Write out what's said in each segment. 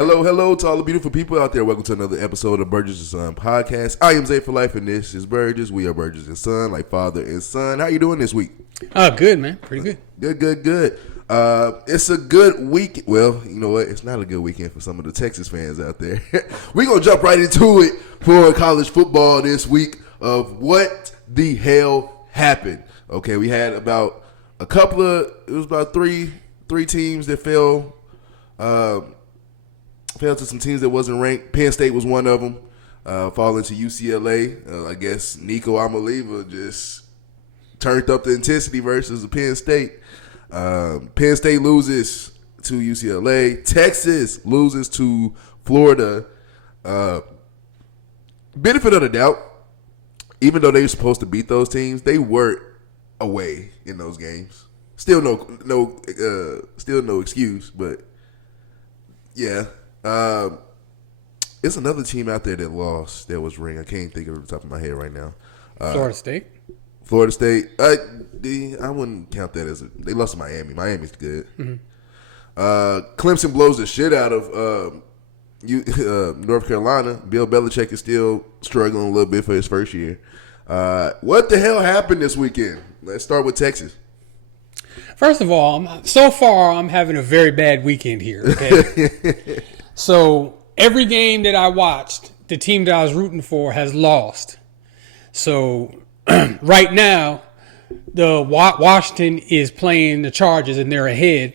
Hello, hello to all the beautiful people out there. Welcome to another episode of Burgess&son podcast. I am Zay for life, and this is Burgess. We are Burgess&son, like father and son. How you doing this week? Good, man. Pretty good. Good. It's a good week. Well, you know what? It's not a good weekend for some of the Texas fans out there. We're going to jump right into it for college football this week of what the hell happened. Okay, we had about three teams that fell to some teams that wasn't ranked. Penn State was one of them, falling to UCLA. I guess Nico Amaliva just turned up the intensity versus Penn State. Penn State loses to UCLA. Texas loses to Florida. Benefit of the doubt, even though they were supposed to beat those teams, they were away in those games. Still no excuse, but yeah. It's another team out there that lost that was ranked. I can't think of it off the top of my head right now. Florida State. I wouldn't count that as they lost to Miami. Miami's good. Mm-hmm. Clemson blows the shit out of North Carolina. Bill Belichick is still struggling a little bit for his first year. What the hell happened this weekend? Let's start with Texas. First of all, so far I'm having a very bad weekend here. Okay? So every game that I watched, the team that I was rooting for has lost. So right now, the Washington is playing the Chargers and they're ahead.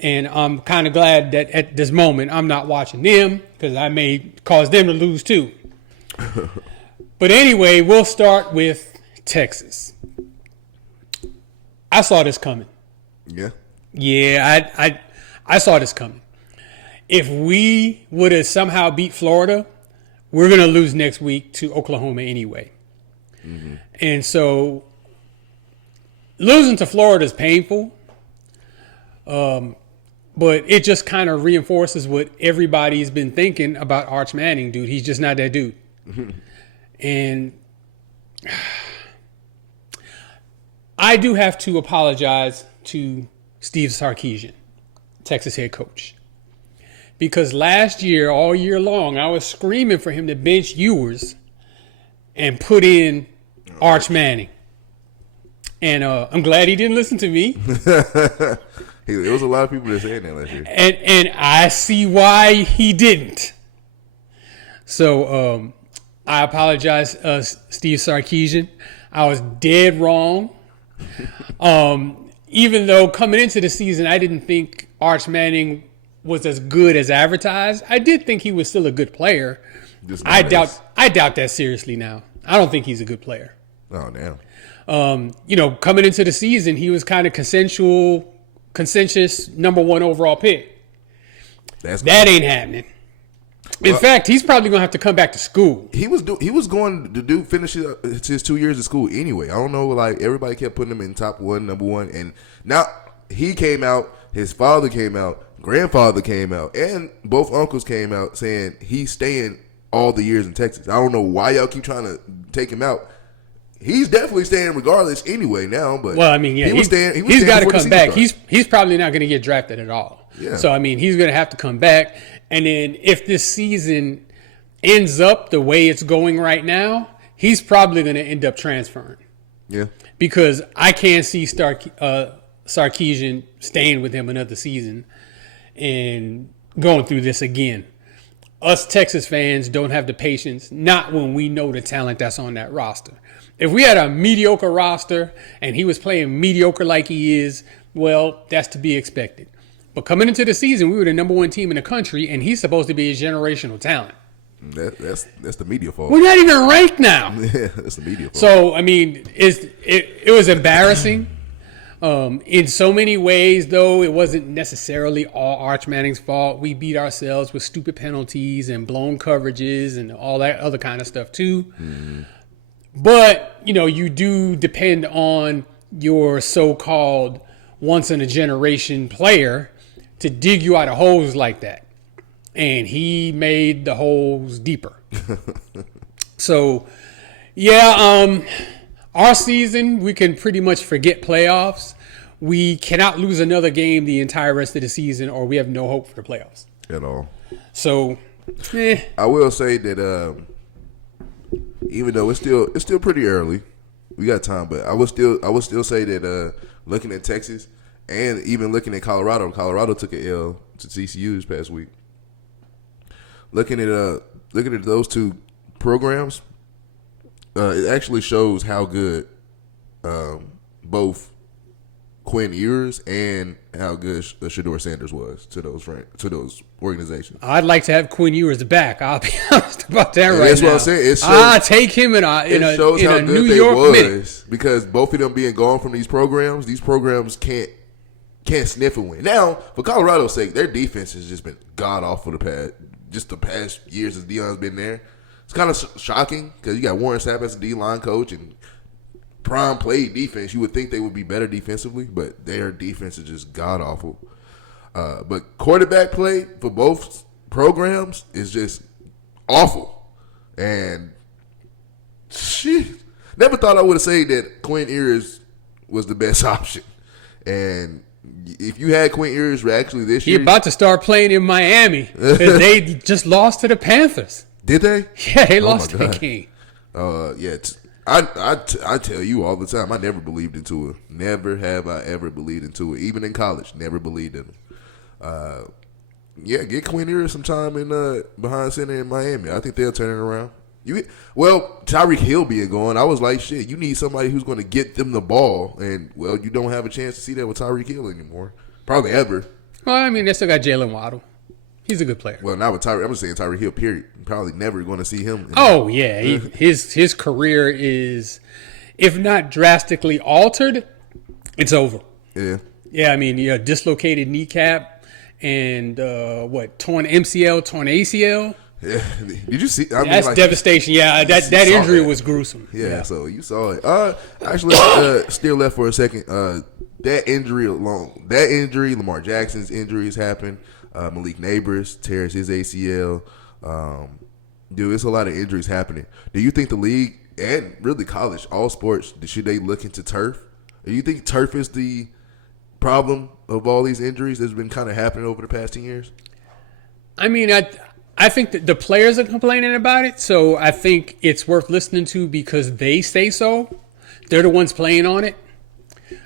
And I'm kind of glad that at this moment I'm not watching them because I may cause them to lose too. But anyway, we'll start with Texas. I saw this coming. Yeah? Yeah, I saw this coming. If we would have somehow beat Florida, we're going to lose next week to Oklahoma anyway. Mm-hmm. And so losing to Florida is painful, but it just kind of reinforces what everybody's been thinking about Arch Manning, dude. He's just not that dude. Mm-hmm. And I do have to apologize to Steve Sarkisian, Texas head coach. Because last year, all year long, I was screaming for him to bench Ewers and put in Arch Manning. And I'm glad he didn't listen to me. There was a lot of people that saying that last year. And I see why he didn't. So I apologize, Steve Sarkisian. I was dead wrong. Even though coming into the season, I didn't think Arch Manning was as good as advertised. I did think he was still a good player. I doubt that seriously now. I don't think he's a good player. Oh, damn. Coming into the season, he was kind of consensus number one overall pick. That ain't happening. In fact, he's probably going to have to come back to school. He was going to finish his 2 years of school anyway. I don't know, like everybody kept putting him in top one, number one, and now he came out, his father came out, grandfather came out, and both uncles came out saying he's staying all the years in Texas. I don't know why y'all keep trying to take him out. He's definitely staying regardless anyway now. But well, I mean, yeah, he's got to come back. He's probably not going to get drafted at all. Yeah. So I mean, he's going to have to come back. And then if this season ends up the way it's going right now, he's probably going to end up transferring. Yeah. Because I can't see Sarkisian staying with him another season and going through this again. Us Texas fans don't have the patience, not when we know the talent that's on that roster. If we had a mediocre roster and he was playing mediocre like he is, well, that's to be expected. But coming into the season, we were the number one team in the country, and he's supposed to be a generational talent. That's the media fault. We're not even ranked now. Yeah, that's the media fault. So, I mean, it was embarrassing. In so many ways, though, it wasn't necessarily all Arch Manning's fault. We beat ourselves with stupid penalties and blown coverages and all that other kind of stuff, too. Mm-hmm. But, you do depend on your so-called once-in-a-generation player to dig you out of holes like that. And he made the holes deeper. So, yeah, our season, we can pretty much forget playoffs. We cannot lose another game the entire rest of the season, or we have no hope for the playoffs. At all. So, I will say that even though it's still pretty early, we got time. But I would still say that looking at Texas and even looking at Colorado took an L to TCU this past week. Looking at those two programs, it actually shows how good both Quinn Ewers and how good Shedeur Sanders was to those organizations. I'd like to have Quinn Ewers back. I'll be honest about that right now. That's what I'm saying. Take him in a New New York minute. Because both of them being gone from these programs can't sniff and win. Now, for Colorado's sake, their defense has just been god awful the past years as Deion's been there. It's kind of shocking because you got Warren Sapp as a D-line coach and prime played defense. You would think they would be better defensively, but their defense is just god awful. But quarterback play for both programs is just awful. And shit, never thought I would have said that Quinn Ewers was the best option. And if you had Quinn Ewers actually this year, he's about to start playing in Miami because they just lost to the Panthers. Did they? Yeah, they lost that game. Yeah. I tell you all the time, I never believed in Tua. Never have I ever believed in Tua. Even in college, never believed in him. Yeah, get Quinn Ewers some time in behind center in Miami. I think they'll turn it around. Tyreek Hill being gone, I was like, shit, you need somebody who's going to get them the ball, and you don't have a chance to see that with Tyreek Hill anymore, probably ever. Well, I mean, they still got Jalen Waddle. He's a good player. Well, not with Tyreek. I'm just saying Tyreek Hill. Period. Probably never going to see him. Oh yeah, his career is, if not drastically altered, it's over. Yeah. Yeah, I mean, dislocated kneecap and torn MCL, torn ACL. Yeah. Did you see? That's devastation. Yeah, that injury was gruesome. Yeah, so you saw it. Actually, still left for a second. That injury, Lamar Jackson's injuries happened. Malik Neighbors tears his ACL. Dude, it's a lot of injuries happening. Do you think the league and really college, all sports, should they look into turf? Do you think turf is the problem of all these injuries that's been kind of happening over the past 10 years? I mean, I think that the players are complaining about it, so I think it's worth listening to because they say so. They're the ones playing on it.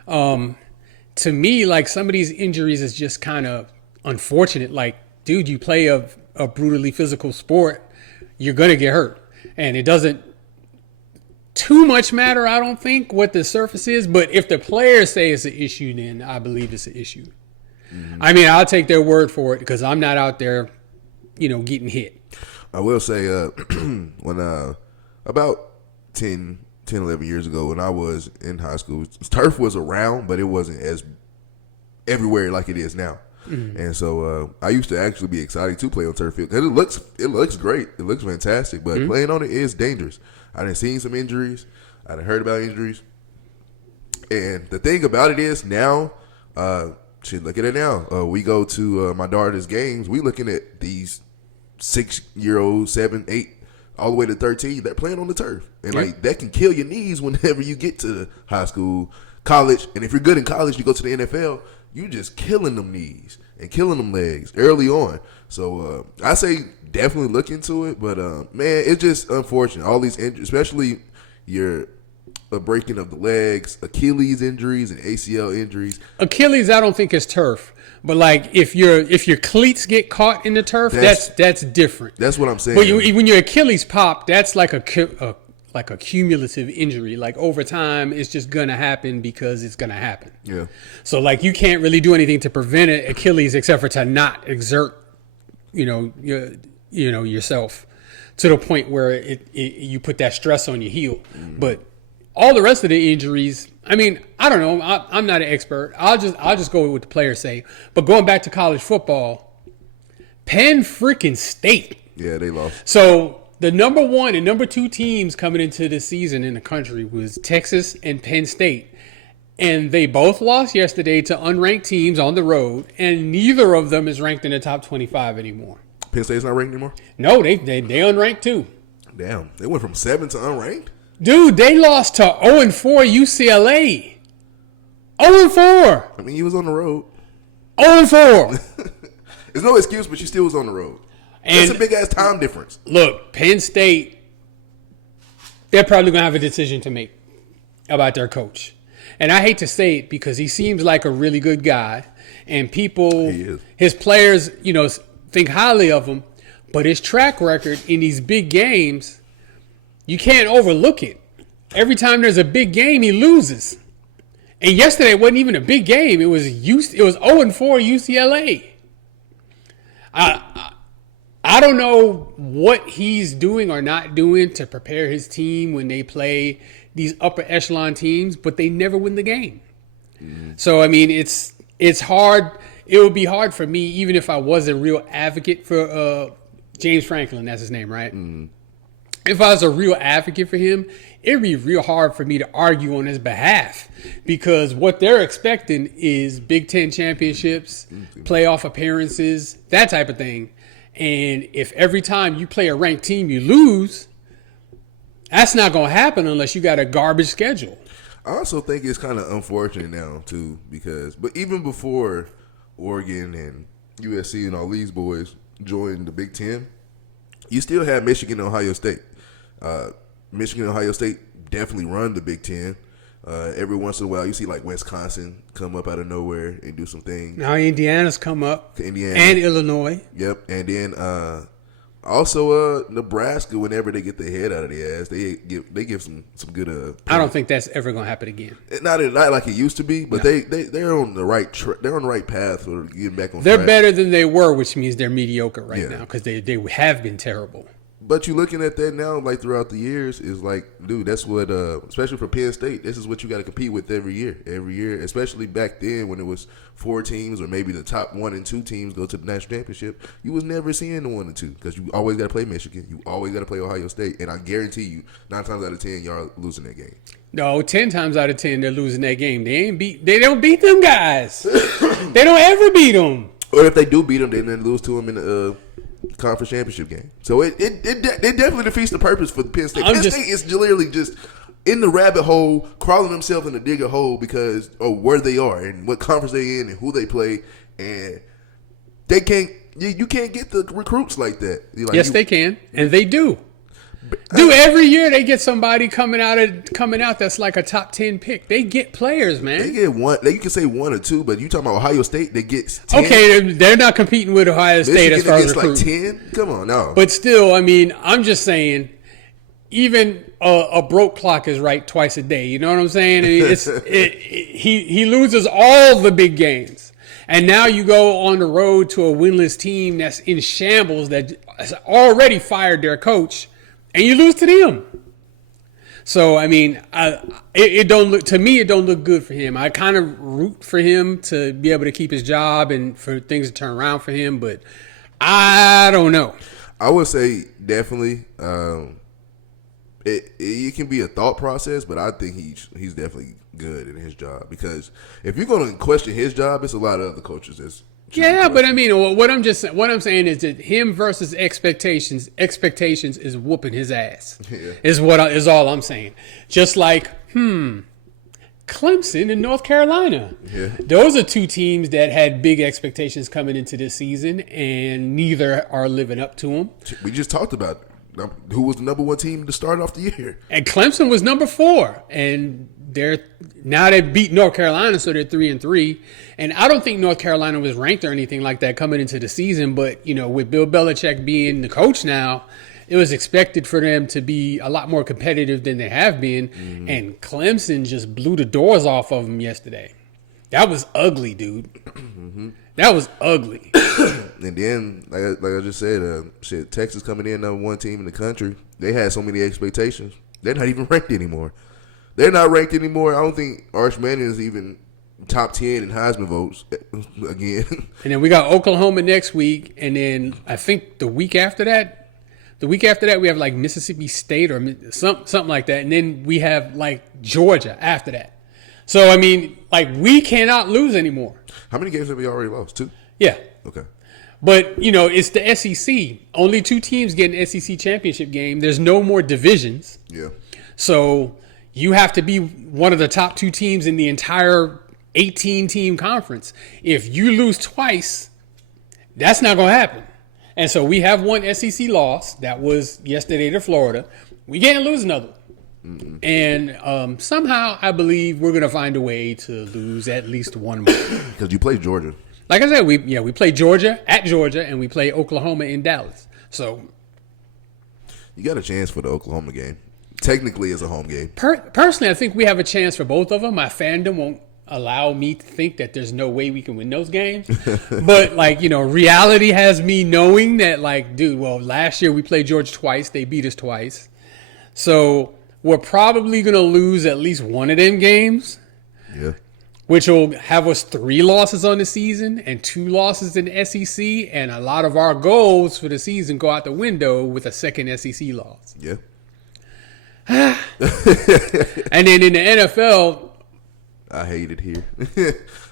To me, like, some of these injuries is just kind of unfortunate. Like, dude, you play a brutally physical sport, you're going to get hurt. And it doesn't too much matter, I don't think, what the surface is. But if the players say it's an issue, then I believe it's an issue. Mm-hmm. I mean, I'll take their word for it because I'm not out there, getting hit. I will say when about 10, 11 years ago when I was in high school, turf was around, but it wasn't as everywhere like it is now. Mm-hmm. And so I used to actually be excited to play on turf field because it looks great. It looks fantastic, but playing on it is dangerous. I done seen some injuries. I done heard about injuries. And the thing about it is now, look at it now. We go to my daughter's games. We looking at these 6-year-olds, 7, 8, all the way to 13. They're playing on the turf. And that can kill your knees whenever you get to high school, college. And if you're good in college, you go to the NFL, you just killing them knees and killing them legs early on. So I say definitely look into it. But, man, it's just unfortunate. All these injuries, especially a breaking of the legs, Achilles injuries and ACL injuries. Achilles, I don't think is turf. But like if your cleats get caught in the turf, that's different. That's what I'm saying. But when your Achilles pop, that's like a cumulative injury. Like over time, it's just gonna happen because it's gonna happen. Yeah. So like you can't really do anything to prevent it, Achilles, except for to not exert, yourself to the point where you put that stress on your heel. Mm-hmm. But all the rest of the injuries, I mean, I don't know. I'm not an expert. I'll just go with what the players say. But going back to college football, Penn freaking State. Yeah, they lost. So the number 1 and number 2 teams coming into this season in the country was Texas and Penn State. And they both lost yesterday to unranked teams on the road. And neither of them is ranked in the top 25 anymore. Penn State's not ranked anymore? No, they unranked too. Damn. They went from 7 to unranked? Dude, they lost to 0-4 UCLA. 0-4. I mean, he was on the road. 0-4. There's no excuse, but you still was on the road. And that's a big ass time difference. look, Penn State, they're probably going to have a decision to make about their coach. And I hate to say it because he seems like a really good guy, and his players, think highly of him. But his track record in these big games, you can't overlook it. Every time there's a big game, he loses. And yesterday wasn't even a big game. It was 0-4 UCLA. I don't know what he's doing or not doing to prepare his team when they play these upper echelon teams, but they never win the game. So, I mean, it's hard. It would be hard for me, even if I was a real advocate for James Franklin, that's his name, right? If I was a real advocate for him, it'd be real hard for me to argue on his behalf because what they're expecting is Big Ten championships, playoff appearances, that type of thing. And if every time you play a ranked team you lose, that's not going to happen unless you got a garbage schedule. I also think it's kind of unfortunate now, too, but even before Oregon and USC and all these boys joined the Big Ten, you still have Michigan and Ohio State. Michigan and Ohio State definitely run the Big Ten. Every once in a while, you see like Wisconsin come up out of nowhere and do some things. Now Indiana's come up. Indiana. And Illinois. Yep. And then also Nebraska, whenever they get their head out of their ass, they give some good. I don't think that's ever going to happen again. Not like it used to be, but they're on the right they're on the right path for getting back on. They're track. Better than they were, which means they're mediocre right now because they have been terrible. But you're looking at that now, like throughout the years, is like, dude, that's what, especially for Penn State, this is what you got to compete with every year. Especially back then when it was 4 teams or maybe the top 1 and 2 teams go to the national championship, you was never seeing the 1 and 2 because you always got to play Michigan, you always got to play Ohio State, and I guarantee you, 9 times out of 10, y'all losing that game. No, 10 times out of 10, they're losing that game. They don't beat them guys. They don't ever beat them. Or if they do beat them, they then lose to them in the conference championship game. So it definitely defeats the purpose for Penn State. Penn State is literally just in the rabbit hole, crawling themselves in the digger hole because of where they are and what conference they in and who they play, and they can't. You can't get the recruits like that. Yes, they can, and they do. Every year they get somebody coming out that's like a top 10 pick. They get players, man. They get one. You can say 1 or 2, but you talking about Ohio State? They get 10. Okay, they're not competing with Ohio State as far as recruiting. Like 10. Come on, no. But still, I mean, I'm just saying, even a broke clock is right twice a day. You know what I'm saying? He loses all the big games. And now you go on the road to a winless team that's in shambles that has already fired their coach. And you lose to them. So, I mean, it don't look good for him. I kind of root for him to be able to keep his job and for things to turn around for him, but I don't know. I would say definitely it can be a thought process, but I think he's definitely good in his job because if you're going to question his job, it's a lot of other coaches that's. Yeah, but I mean, what I'm saying is that him versus expectations is whooping his ass. Yeah. Is all I'm saying. Just like Clemson and North Carolina. Yeah. Those are 2 teams that had big expectations coming into this season, and neither are living up to them. We just talked about who was the number 1 team to start off the year, and Clemson was number 4, and they beat North Carolina, so they're 3-3. And I don't think North Carolina was ranked or anything like that coming into the season. But with Bill Belichick being the coach now, it was expected for them to be a lot more competitive than they have been. Mm-hmm. And Clemson just blew the doors off of them yesterday. That was ugly, dude. Mm-hmm. That was ugly. And then, like I just said, Texas coming in number 1 team in the country. They had so many expectations. They're not even ranked anymore. I don't think Arch Manning is even top 10 in Heisman votes again. And then we got Oklahoma next week, and then I think the week after that we have like Mississippi State or something like that, and then we have like Georgia after that. So I mean, like we cannot lose anymore. How many games have we already lost? 2? Yeah. Okay. But it's the SEC. Only 2 teams get an SEC championship game. There's no more divisions. Yeah. So you have to be one of the top 2 teams in the entire 18-team conference. If you lose twice, that's not going to happen. And so we have one SEC loss. That was yesterday to Florida. We can't lose another one. And somehow I believe we're going to find a way to lose at least one more. Because you play Georgia. Like I said, we play Georgia at Georgia, and we play Oklahoma in Dallas. So you got a chance for the Oklahoma game. Technically, it's a home game. Personally, I think we have a chance for both of them. My fandom won't allow me to think that there's no way we can win those games. But, reality has me knowing that, last year we played Georgia twice. They beat us twice. So we're probably going to lose at least one of them games. Yeah. Which will have us 3 losses on the season and 2 losses in the SEC. And a lot of our goals for the season go out the window with a second SEC loss. Yeah. And then in the NFL, I hate it here.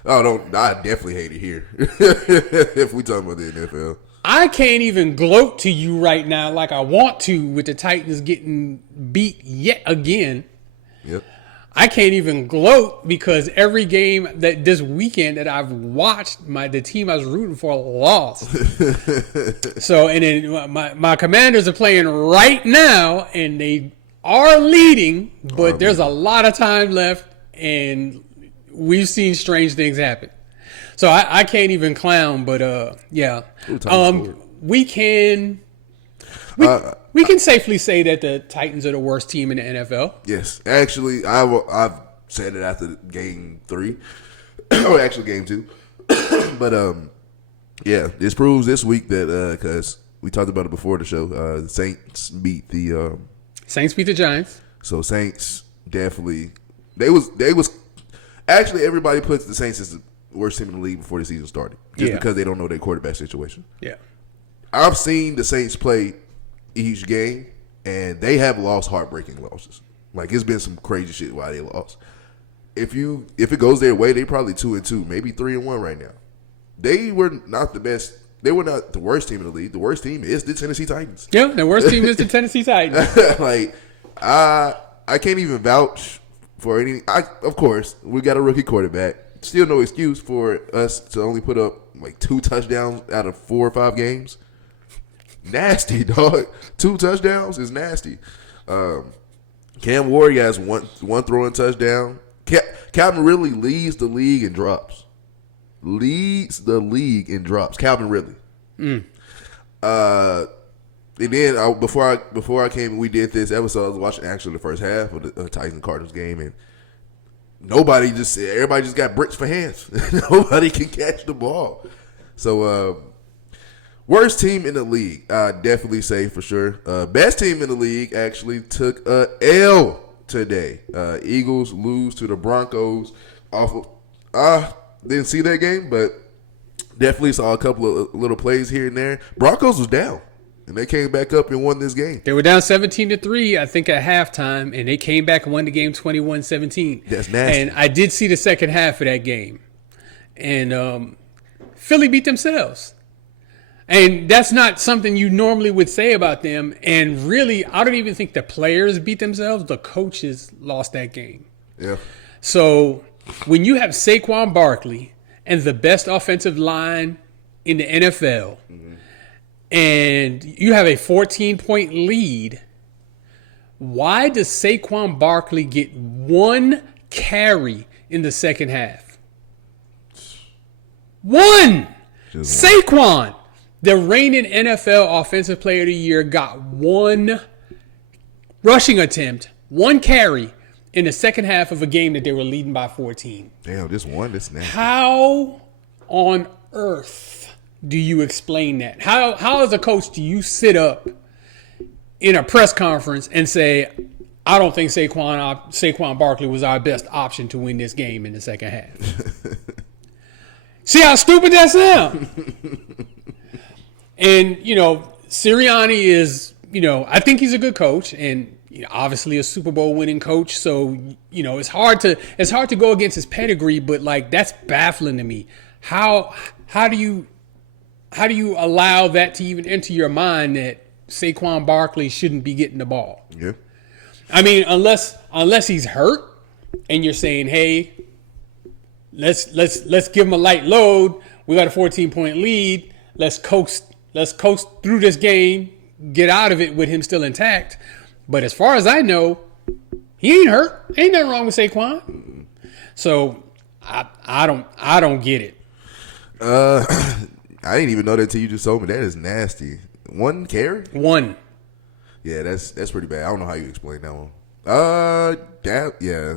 I definitely hate it here. If we talking about the NFL, I can't even gloat to you right now like I want to with the Titans getting beat yet again. Yep. I can't even gloat because every game that this weekend that I've watched, the team I was rooting for lost. So, and then my Commanders are playing right now, and they are leading, but there's a lot of time left, and we've seen strange things happen. So I can't even clown, but yeah. We can safely say that the Titans are the worst team in the NFL. Yes, actually, I've said it after game 3, or actually game 2. But yeah, this proves this week that because we talked about it before the show, the Saints beat the Saints beat the Giants. So Saints definitely they was actually everybody puts the Saints as the worst team in the league before the season started, just because they don't know their quarterback situation. Yeah, I've seen the Saints play each game, and they have lost heartbreaking losses. Like, it's been some crazy shit why they lost. If it goes their way, they probably 2-2, maybe 3-1 right now. They were not the best. They were not the worst team in the league. The worst team is the Tennessee Titans. Yeah, the worst team is the Tennessee Titans. Like, I can't even vouch for any. Of course, we got a rookie quarterback. Still no excuse for us to only put up like 2 touchdowns out of 4 or 5 games. Nasty, dog. 2 touchdowns is nasty. Cam Ward has one throwing touchdown. Calvin Ridley leads the league in drops. Calvin Ridley. And then before I came, we did this episode. I was watching actually the first half of the Titans Cardinals game, and everybody just got bricks for hands. Nobody can catch the ball. So worst team in the league, I definitely say for sure. Best team in the league actually took a L today. Eagles lose to the Broncos. Didn't see that game, but definitely saw a couple of little plays here and there. Broncos was down, and they came back up and won this game. They were down 17-3, I think, at halftime, and they came back and won the game 21-17. That's nasty. And I did see the second half of that game. And Philly beat themselves. And that's not something you normally would say about them. And really, I don't even think the players beat themselves. The coaches lost that game. Yeah. So when you have Saquon Barkley and the best offensive line in the NFL, and you have a 14-point lead, why does Saquon Barkley get 1 carry in the second half? 1! Saquon, the reigning NFL Offensive Player of the Year, got 1 rushing attempt, 1 carry in the second half of a game that they were leading by 14. Damn, this nasty. How on earth do you explain that? How as a coach do you sit up in a press conference and say, I don't think Saquon Barkley was our best option to win this game in the second half? See how stupid that sounds? And, Sirianni is, I think he's a good coach, and obviously a Super Bowl winning coach. So, it's hard to go against his pedigree, but that's baffling to me. How do you allow that to even enter your mind that Saquon Barkley shouldn't be getting the ball? Yeah. I mean, unless he's hurt and you're saying, hey, let's give him a light load. We got a 14-point lead. Let's coax let's coast through this game, get out of it with him still intact. But as far as I know, he ain't hurt. Ain't nothing wrong with Saquon. So I don't get it. I didn't even know that until you just told me. That is nasty. 1 carry? 1. Yeah, that's pretty bad. I don't know how you explain that one. Yeah.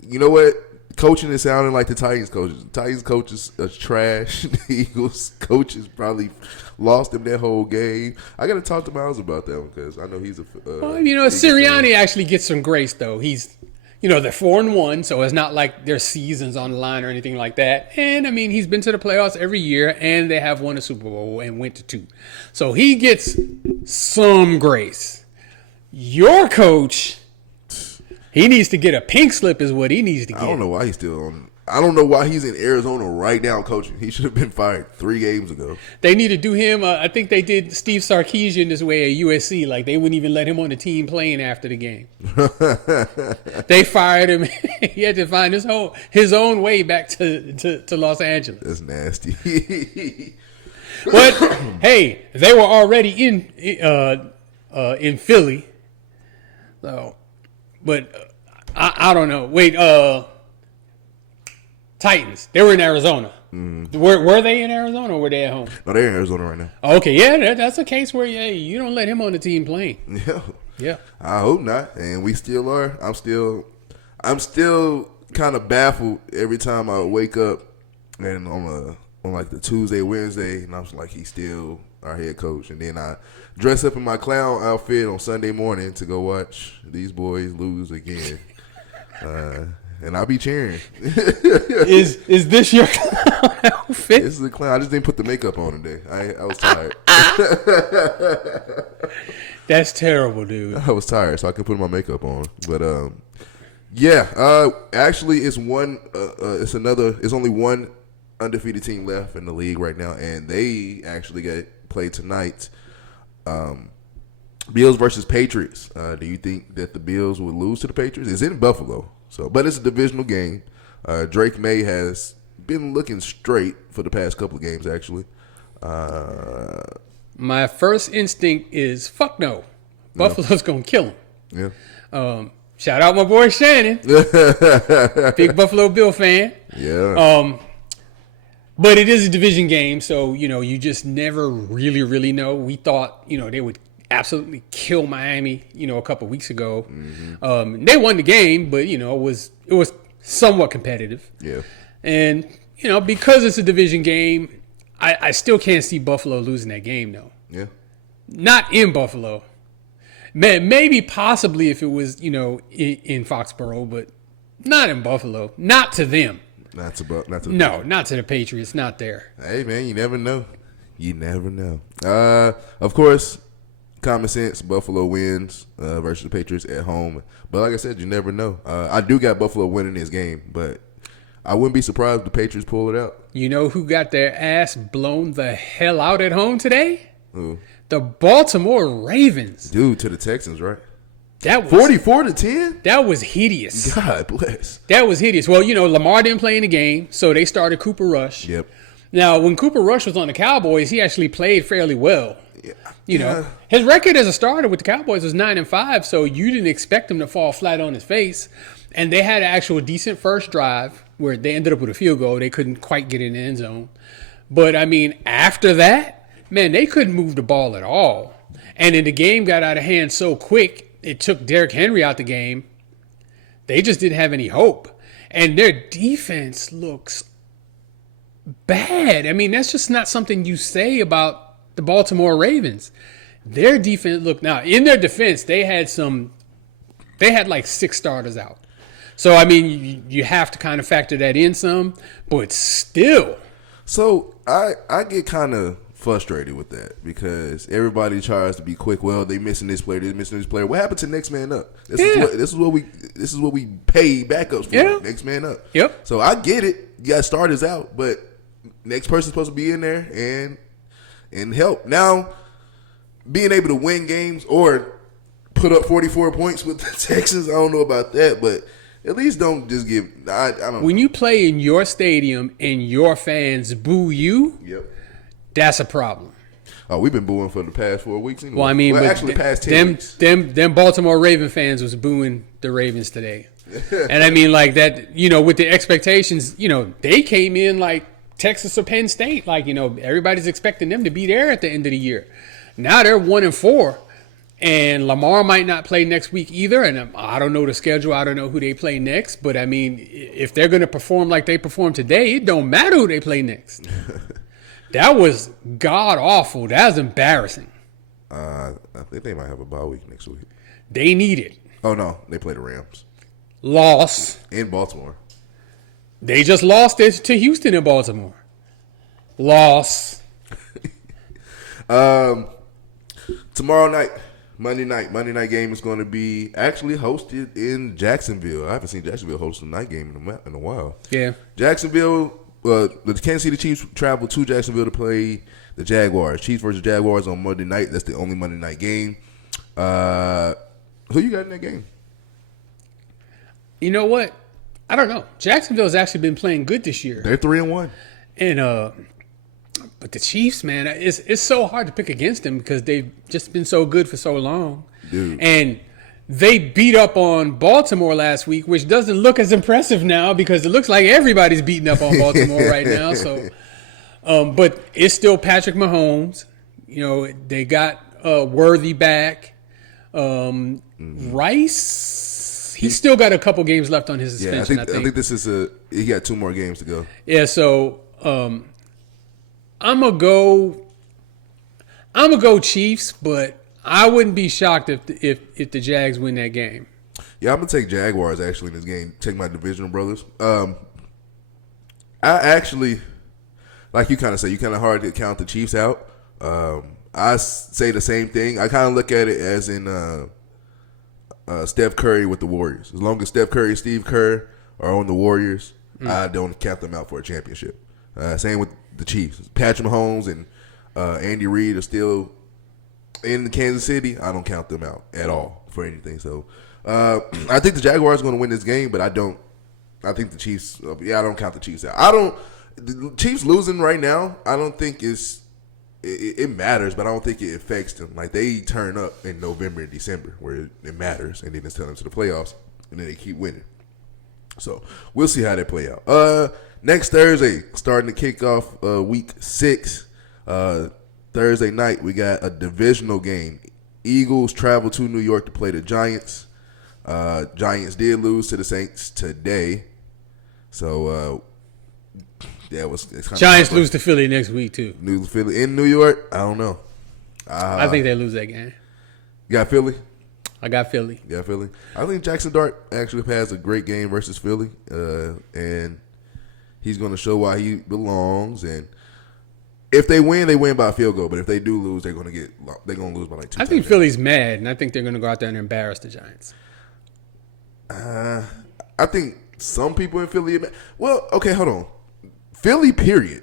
You know what? Coaching is sounding like the Titans coaches. The Titans coaches are trash. The Eagles coaches probably lost them that whole game. I got to talk to Miles about that one because I know he's a. Well, Sirianni actually gets some grace though. He's, they're 4-1, so it's not like their season's on the line or anything like that. And I mean, he's been to the playoffs every year, and they have won a Super Bowl and went to 2, so he gets some grace. Your coach. He needs to get a pink slip is what he needs to get. I don't know why he's still on. I don't know why he's in Arizona right now coaching. He should have been fired 3 games ago. They need to do him. I think they did Steve Sarkisian this way at USC. Like, they wouldn't even let him on the team playing after the game. They fired him. He had to find his own way back to Los Angeles. That's nasty. But, hey, they were already in Philly. So... But I don't know. Wait, Titans. They were in Arizona. Mm. Were they in Arizona or were they at home? No, they're in Arizona right now. Okay, yeah, that's a case where you don't let him on the team playing. Yeah. I hope not, and we still are. I'm still kind of baffled every time I wake up and on like the Tuesday, Wednesday, and I'm like, he's still our head coach, and then I dress up in my clown outfit on Sunday morning to go watch these boys lose again, and I'll be cheering. Is this your clown outfit? This is the clown. I just didn't put the makeup on today. I was tired. That's terrible, dude. I was tired, so I could put my makeup on. But actually, it's only one undefeated team left in the league right now, and they actually got played tonight. Bills versus Patriots. Do you think that the Bills would lose to the Patriots? It's in Buffalo, but it's a divisional game. Drake May has been looking straight for the past couple of games, actually. My first instinct is fuck no. Buffalo's gonna kill him. Yeah. Shout out my boy Shannon, big Buffalo Bill fan. Yeah. But it is a division game, so, you just never really know. We thought, they would absolutely kill Miami, a couple weeks ago. Mm-hmm. They won the game, but, it was somewhat competitive. Yeah. And, because it's a division game, I still can't see Buffalo losing that game, though. Yeah. Not in Buffalo. Maybe possibly if it was, in Foxborough, but not in Buffalo. Not to them. Not to the Patriots. Not there. Hey, man, you never know. Of course, common sense, Buffalo wins versus the Patriots at home. But like I said, you never know. I do got Buffalo winning this game, but I wouldn't be surprised if the Patriots pull it out. You know who got their ass blown the hell out at home today? Who? The Baltimore Ravens. Dude, to the Texans, right? That was 44-10. That was hideous. God bless. That was hideous. Well, Lamar didn't play in the game, so they started Cooper Rush. Yep. Now, when Cooper Rush was on the Cowboys, he actually played fairly well. Yeah. His record as a starter with the Cowboys was 9-5, so you didn't expect him to fall flat on his face. And they had an actual decent first drive where they ended up with a field goal. They couldn't quite get in the end zone. But, after that, man, they couldn't move the ball at all. And then the game got out of hand so quick, it took Derrick Henry out the game. They just didn't have any hope. And their defense looks bad. That's just not something you say about the Baltimore Ravens. Their defense, now, in their defense, they had like 6 starters out. So, you have to kind of factor that in some, but still. So, I get kind of frustrated with that because everybody tries to be quick. Well, they missing this player, they missing this player. What happened to next man up? This is what we pay backups for. Yeah. Next man up. Yep. So I get it. You got starters out, but next person's supposed to be in there and help. Now, being able to win games or put up 44 points with the Texans, I don't know about that, but at least don't just give. I don't. When you play in your stadium and your fans boo you. Yep. That's a problem. Oh, we've been booing for the past 4 weeks. Anyway. Well, I mean, actually, past 10 weeks. Them Baltimore Raven fans was booing the Ravens today, and I mean, like that. With the expectations, they came in like Texas or Penn State, like everybody's expecting them to be there at the end of the year. Now they're 1-4. And Lamar might not play next week either. And I don't know the schedule. I don't know who they play next. But, I mean, if they're going to perform like they performed today, it don't matter who they play next. That was god-awful. That was embarrassing. I think they might have a bye week next week. They need it. Oh, no. They play the Rams. Loss. In Baltimore. They just lost it to Houston in Baltimore. Loss. Tomorrow night. Monday night game is going to be actually hosted in Jacksonville. I haven't seen Jacksonville host a night game in a while. Yeah. Jacksonville, the Kansas City Chiefs travel to Jacksonville to play the Jaguars. Chiefs versus Jaguars on Monday night. That's the only Monday night game. Who you got in that game? You know what? I don't know. Jacksonville's actually been playing good this year. They're 3-1. And but the Chiefs, man, it's so hard to pick against them because they've just been so good for so long. Dude. And they beat up on Baltimore last week, which doesn't look as impressive now because it looks like everybody's beating up on Baltimore right now. So, but it's still Patrick Mahomes. They got Worthy back. Rice, he's still got a couple games left on his suspension. I think this is he got 2 more games to go. Yeah, so I'm gonna go Chiefs, but I wouldn't be shocked if the Jags win that game. Yeah, I'm gonna take Jaguars actually in this game. Take my divisional brothers. I actually, like you kind of say, you kind of hard to count the Chiefs out. I say the same thing. I kind of look at it as in Steph Curry with the Warriors. As long as Steph Curry and Steve Kerr are on the Warriors, I don't count them out for a championship. Same with the Chiefs. Patrick Mahomes and Andy Reid are still in Kansas City. I don't count them out at all for anything. So I think the Jaguars are going to win this game, but I think the Chiefs. I don't count the Chiefs out. The Chiefs losing right now. I don't think it matters, but I don't think it affects them. Like they turn up in November and December where it matters, and then it's them to the playoffs, and then they keep winning. So we'll see how they play out. Next Thursday, starting to kick off week 6. Thursday night, we got a divisional game. Eagles travel to New York to play the Giants. Giants did lose to the Saints today. So, Giants lose to Philly next week, too. Lose to Philly in New York? I don't know. I think they lose that game. You got Philly? I got Philly. Yeah, Philly. I think Jackson Dart actually has a great game versus Philly. And he's going to show why he belongs. And if they win by a field goal. But if they do lose, they're going to lose by like 2 I think Philly's mad, and I think they're going to go out there and embarrass the Giants. I think some people in Philly are mad. Well, okay, hold on. Philly, period.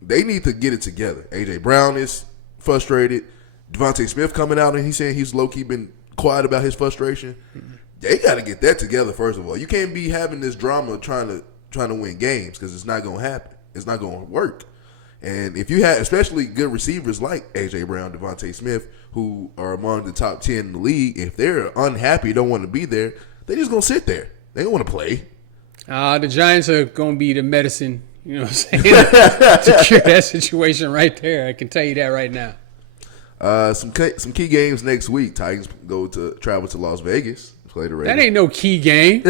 They need to get it together. A.J. Brown is frustrated. Devontae Smith coming out and he's saying he's low-key been quiet about his frustration. Mm-hmm. They got to get that together, first of all. You can't be having this drama trying to win games because it's not going to happen. It's not going to work. And if you have especially good receivers like A.J. Brown, Devontae Smith, who are among the top 10 in the league, if they're unhappy, don't want to be there, they just going to sit there. They don't want to play. The Giants are going to be the medicine, you know what I'm saying, to cure that situation right there. I can tell you that right now. Some key games next week. Titans travel to Las Vegas to play the Raiders. That ain't no key game.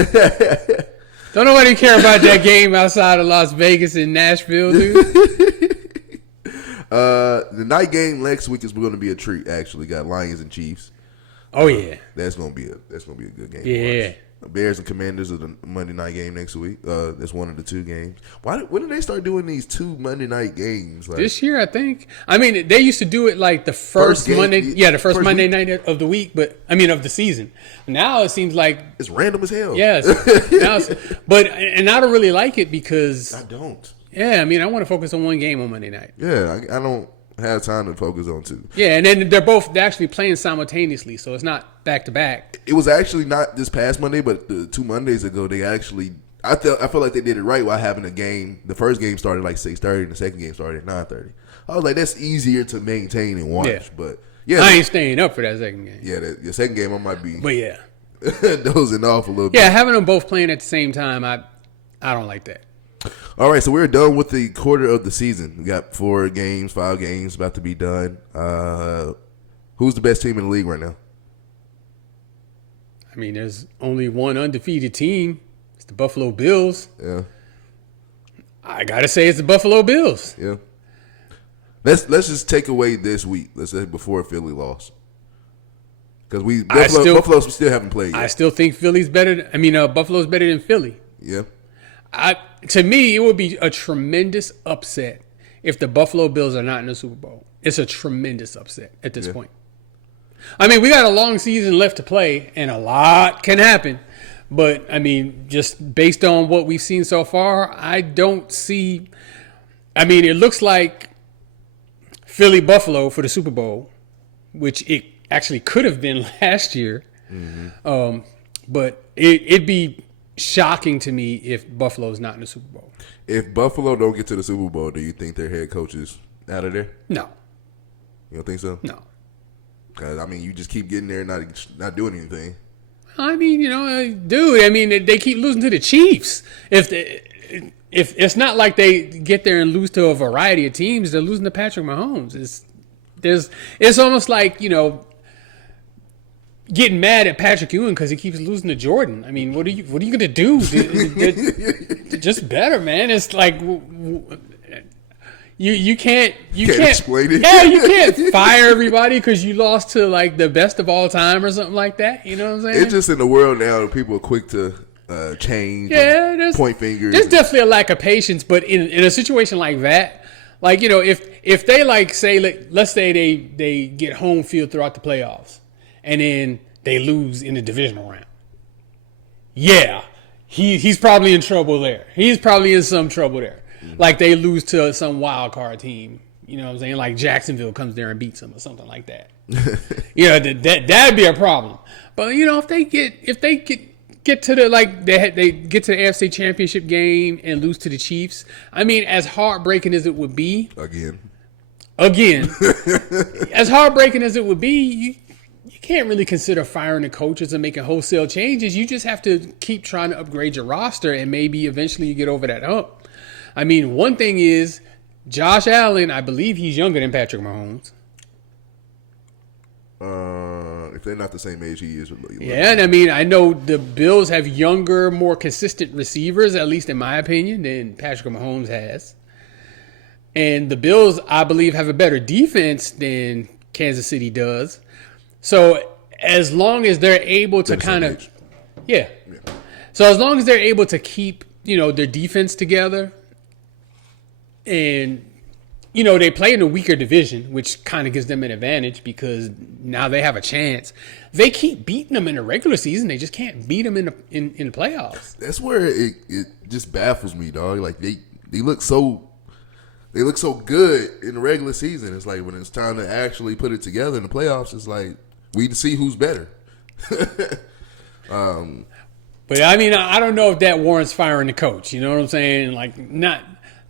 Don't nobody care about that game outside of Las Vegas and Nashville, dude. The night game next week is going to be a treat. Actually, got Lions and Chiefs. Oh yeah, that's going to be a good game. Yeah, Bears and Commanders are the Monday night game next week. That's one of the 2 games. When did they start doing these 2 Monday night games? This year, I think. I mean, they used to do it like the first Monday. Yeah, the first Monday night of the week, of the season. Now it seems like it's random as hell. Yes, and I don't really like it because I don't. Yeah, I mean, I want to focus on one game on Monday night. Yeah, I don't have time to focus on 2. Yeah, and then they're actually playing simultaneously, so it's not back to back. It was actually not this past Monday, but the 2 Mondays ago, they actually I feel like they did it right while having a game. The first game started like 6:30, and the second game started at 9:30. I was like, that's easier to maintain and watch. Yeah. But yeah, I ain't staying up for that second game. Yeah, the second game I might be. But yeah. dozing off a little bit. Yeah, having them both playing at the same time, I don't like that. All right, so we're done with the quarter of the season. We got 5 games about to be done. Who's the best team in the league right now? I mean, there's only one undefeated team. It's the Buffalo Bills. Yeah. I gotta say it's the Buffalo Bills. Yeah. Let's just take away this week. Let's say before Philly lost. Because Buffalo still haven't played yet. I still think Buffalo's better than Philly. Yeah. To me, it would be a tremendous upset if the Buffalo Bills are not in the Super Bowl. It's a tremendous upset at this point. I mean, we got a long season left to play, and a lot can happen. But, I mean, just based on what we've seen so far, I don't see – I mean, it looks like Philly-Buffalo for the Super Bowl, which it actually could have been last year. Mm-hmm. But it'd be shocking to me if Buffalo's not in the Super Bowl. If Buffalo don't get to the Super Bowl, do you think their head coach is out of there? No. You don't think so? No. Because, I mean, you just keep getting there and not doing anything. I mean, dude, I mean, they keep losing to the Chiefs. If it's not like they get there and lose to a variety of teams, they're losing to Patrick Mahomes. It's almost like, getting mad at Patrick Ewing because he keeps losing to Jordan. I mean, what are you going to do? Just better, man. It's like you can't explain it. Yeah, you can't fire everybody because you lost to like the best of all time or something like that. You know what I'm saying? It's just in the world now that people are quick to change. Yeah, there's point fingers. There's definitely a lack of patience, but in a situation like that, like if they like say let's say they get home field throughout the playoffs. And then they lose in the divisional round. Yeah, he's probably in trouble there. He's probably in some trouble there. Mm-hmm. Like they lose to some wild card team. You know what I'm saying? Like Jacksonville comes there and beats them or something like that. That'd be a problem. But if they get to the they get to the AFC Championship game and lose to the Chiefs. I mean, as heartbreaking as it would be, again, as heartbreaking as it would be, you can't really consider firing the coaches and making wholesale changes. You just have to keep trying to upgrade your roster, and maybe eventually you get over that hump. I mean, one thing is Josh Allen, I believe he's younger than Patrick Mahomes. If they're not the same age he is. Yeah, and I mean, I know the Bills have younger, more consistent receivers, at least in my opinion, than Patrick Mahomes has. And the Bills, I believe, have a better defense than Kansas City does. So as long as they're able to So as long as they're able to keep, their defense together and, they play in a weaker division, which kind of gives them an advantage because now they have a chance. They keep beating them in the regular season. They just can't beat them in the playoffs. That's where it just baffles me, dog. Like they look so good in the regular season. It's like when it's time to actually put it together in the playoffs, it's like we can see who's better. But I mean, I don't know if that warrants firing the coach. You know what I'm saying? Like not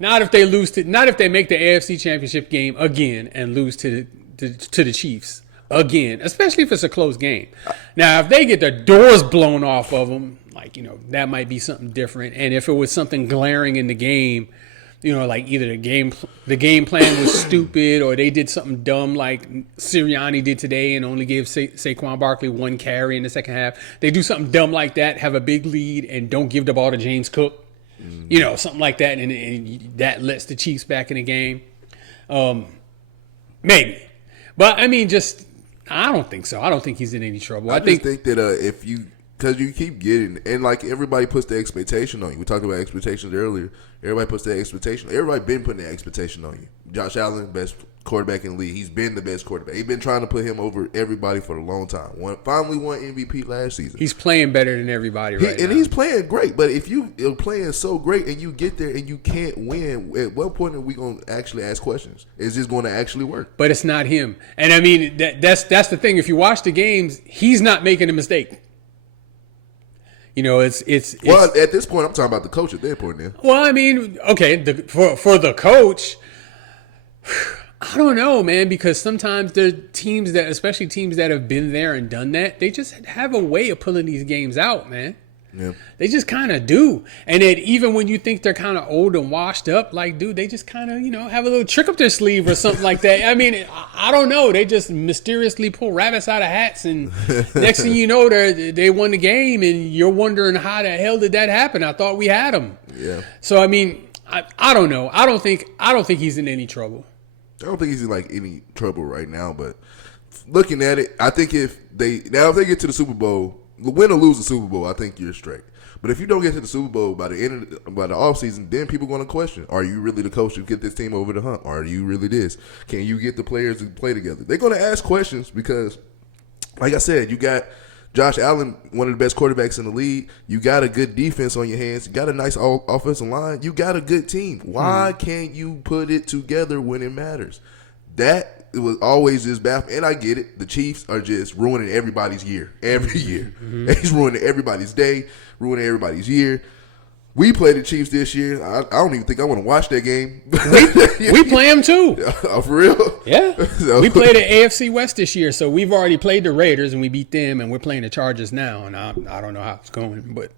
if they not if they make the AFC Championship game again and lose to the Chiefs again, especially if it's a close game. Now, if they get their doors blown off of them, that might be something different. And if it was something glaring in the game, like either the game plan was stupid or they did something dumb like Sirianni did today and only gave Saquon Barkley one carry in the second half. They do something dumb like that, have a big lead, and don't give the ball to James Cook. Something like that, and that lets the Chiefs back in the game. Maybe. But, I mean, I don't think so. I don't think he's in any trouble. I think that because you keep getting, and like everybody puts the expectation on you. We talked about expectations earlier. Everybody puts that expectation. Everybody been putting the expectation on you. Josh Allen, best quarterback in the league. He's been the best quarterback. He's been trying to put him over everybody for a long time. Finally won MVP last season. He's playing better than everybody now. And he's playing great. But if you're playing so great and you get there and you can't win, at what point are we going to actually ask questions? Is this going to actually work? But it's not him. And I mean, that's the thing. If you watch the games, he's not making a mistake. It's well, at this point, I'm talking about the coach at that point. Then, well, I mean, okay, for the coach, I don't know, man, because sometimes the teams that, especially teams that have been there and done that, they just have a way of pulling these games out, man. Yeah. They just kind of do. And then even when you think they're kind of old and washed up, like, dude, they just kind of, have a little trick up their sleeve or something like that. I mean, I don't know. They just mysteriously pull rabbits out of hats. And next thing you know, they won the game. And you're wondering, how the hell did that happen? I thought we had them. Yeah. So, I mean, I don't know. I don't think he's in any trouble. I don't think he's in like any trouble right now. But looking at it, I think if they get to the Super Bowl, win or lose the Super Bowl, I think you're straight. But if you don't get to the Super Bowl by the offseason, then people are going to question: are you really the coach to get this team over the hump? Are you really this? Can you get the players to play together? They're going to ask questions because, like I said, you got Josh Allen, one of the best quarterbacks in the league. You got a good defense on your hands. You got a nice offensive line. You got a good team. Why can't you put it together when it matters? That it was always just baffling, and I get it. The Chiefs are just ruining everybody's year every year. He's ruining everybody's day, ruining everybody's year. We played the Chiefs this year. I don't even think I want to watch that game. We play them too. Oh, for real? Yeah. We played the AFC West this year, so we've already played the Raiders and we beat them, and we're playing the Chargers now, and I don't know how it's going, but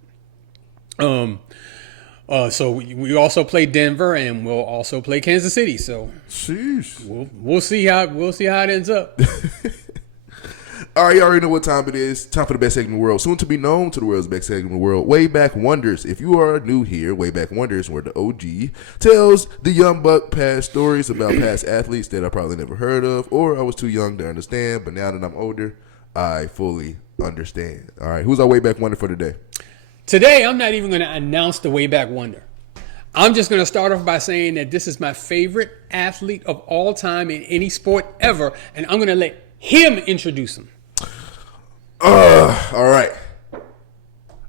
so we also play Denver, and we'll also play Kansas City. So sheesh. We'll see how it ends up. All right, you already know what time it is. Time for the best segment in the world, soon to be known to the world's best segment in the world, Way Back Wonders. If you are new here, Way Back Wonders, where the OG tells the young buck past stories about past athletes that I probably never heard of, or I was too young to understand, but now that I'm older, I fully understand. All right, who's our Way Back Wonder for today? Today, I'm not even going to announce the Way Back Wonder. I'm just going to start off by saying that this is my favorite athlete of all time in any sport ever, and I'm going to let him introduce him. All right.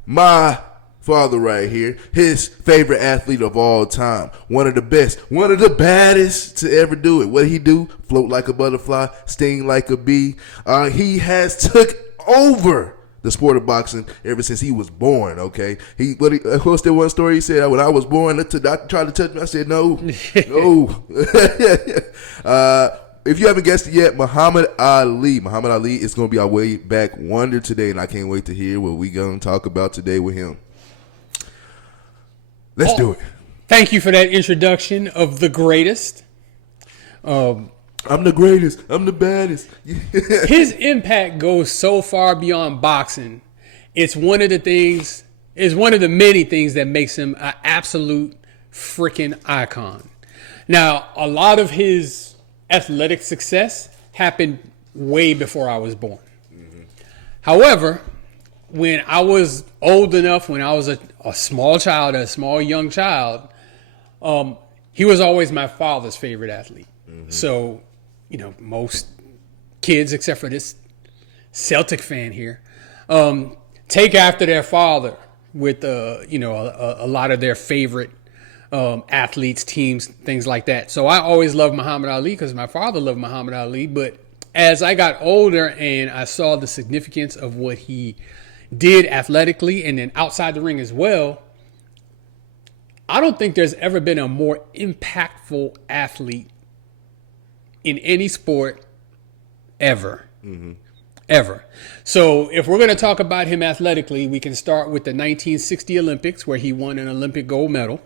My father right here, his favorite athlete of all time, one of the best, one of the baddest to ever do it. What did he do? Float like a butterfly, sting like a bee. He has took over the sport of boxing ever since he was born, okay? What's that one story he said? When I was born, the doctor tried to touch me. I said, no, no. If you haven't guessed it yet, Muhammad Ali. Muhammad Ali is going to be our Way Back Wonder today, and I can't wait to hear what we're going to talk about today with him. Let's do it. Thank you for that introduction of the greatest. I'm the greatest. I'm the baddest. His impact goes so far beyond boxing. It's one of the many things that makes him an absolute freaking icon. Now, a lot of his athletic success happened way before I was born. However, when I was old enough, when I was a small young child, he was always my father's favorite athlete. So, most kids, except for this Celtic fan here, take after their father with, a lot of their favorite athletes, teams, things like that. So I always loved Muhammad Ali because my father loved Muhammad Ali. But as I got older and I saw the significance of what he did athletically and then outside the ring as well, I don't think there's ever been a more impactful athlete in any sport ever. Ever. So if we're going to talk about him athletically, we can start with the 1960 Olympics, where he won an Olympic gold medal.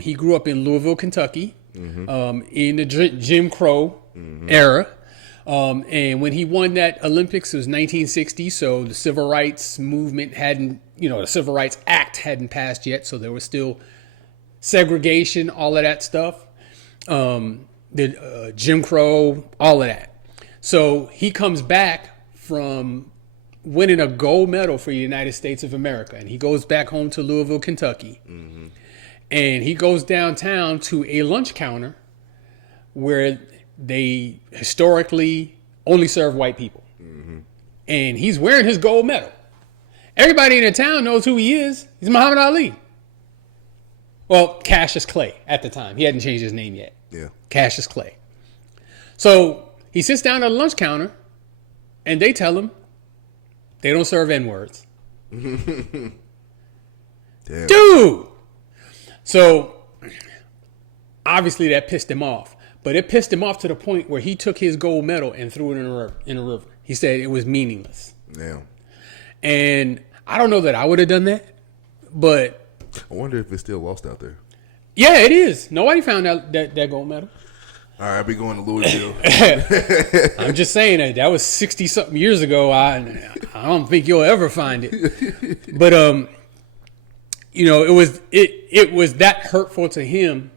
He grew up in Louisville, Kentucky, in the Jim Crow era. And when he won that Olympics, it was 1960. So the Civil Rights movement the Civil Rights Act hadn't passed yet. So there was still segregation, all of that stuff. The Jim Crow, all of that. So he comes back from winning a gold medal for the United States of America. And he goes back home to Louisville, Kentucky. And he goes downtown to a lunch counter where they historically only serve white people. And he's wearing his gold medal. Everybody in the town knows who he is. He's Muhammad Ali. Well, Cassius Clay at the time. He hadn't changed his name yet. Yeah. Cassius Clay. So he sits down at a lunch counter and they tell him they don't serve N-words. Dude! So, obviously that pissed him off. But it pissed him off to the point where he took his gold medal and threw it in a river. He said it was meaningless. Damn. And I don't know that I would have done that, but I wonder if it's still lost out there. yeah, it is. Nobody found out that gold medal. All right, I'll be going to Louisville. I'm just saying that was 60-something years ago. I don't think you'll ever find it. But it was that hurtful to him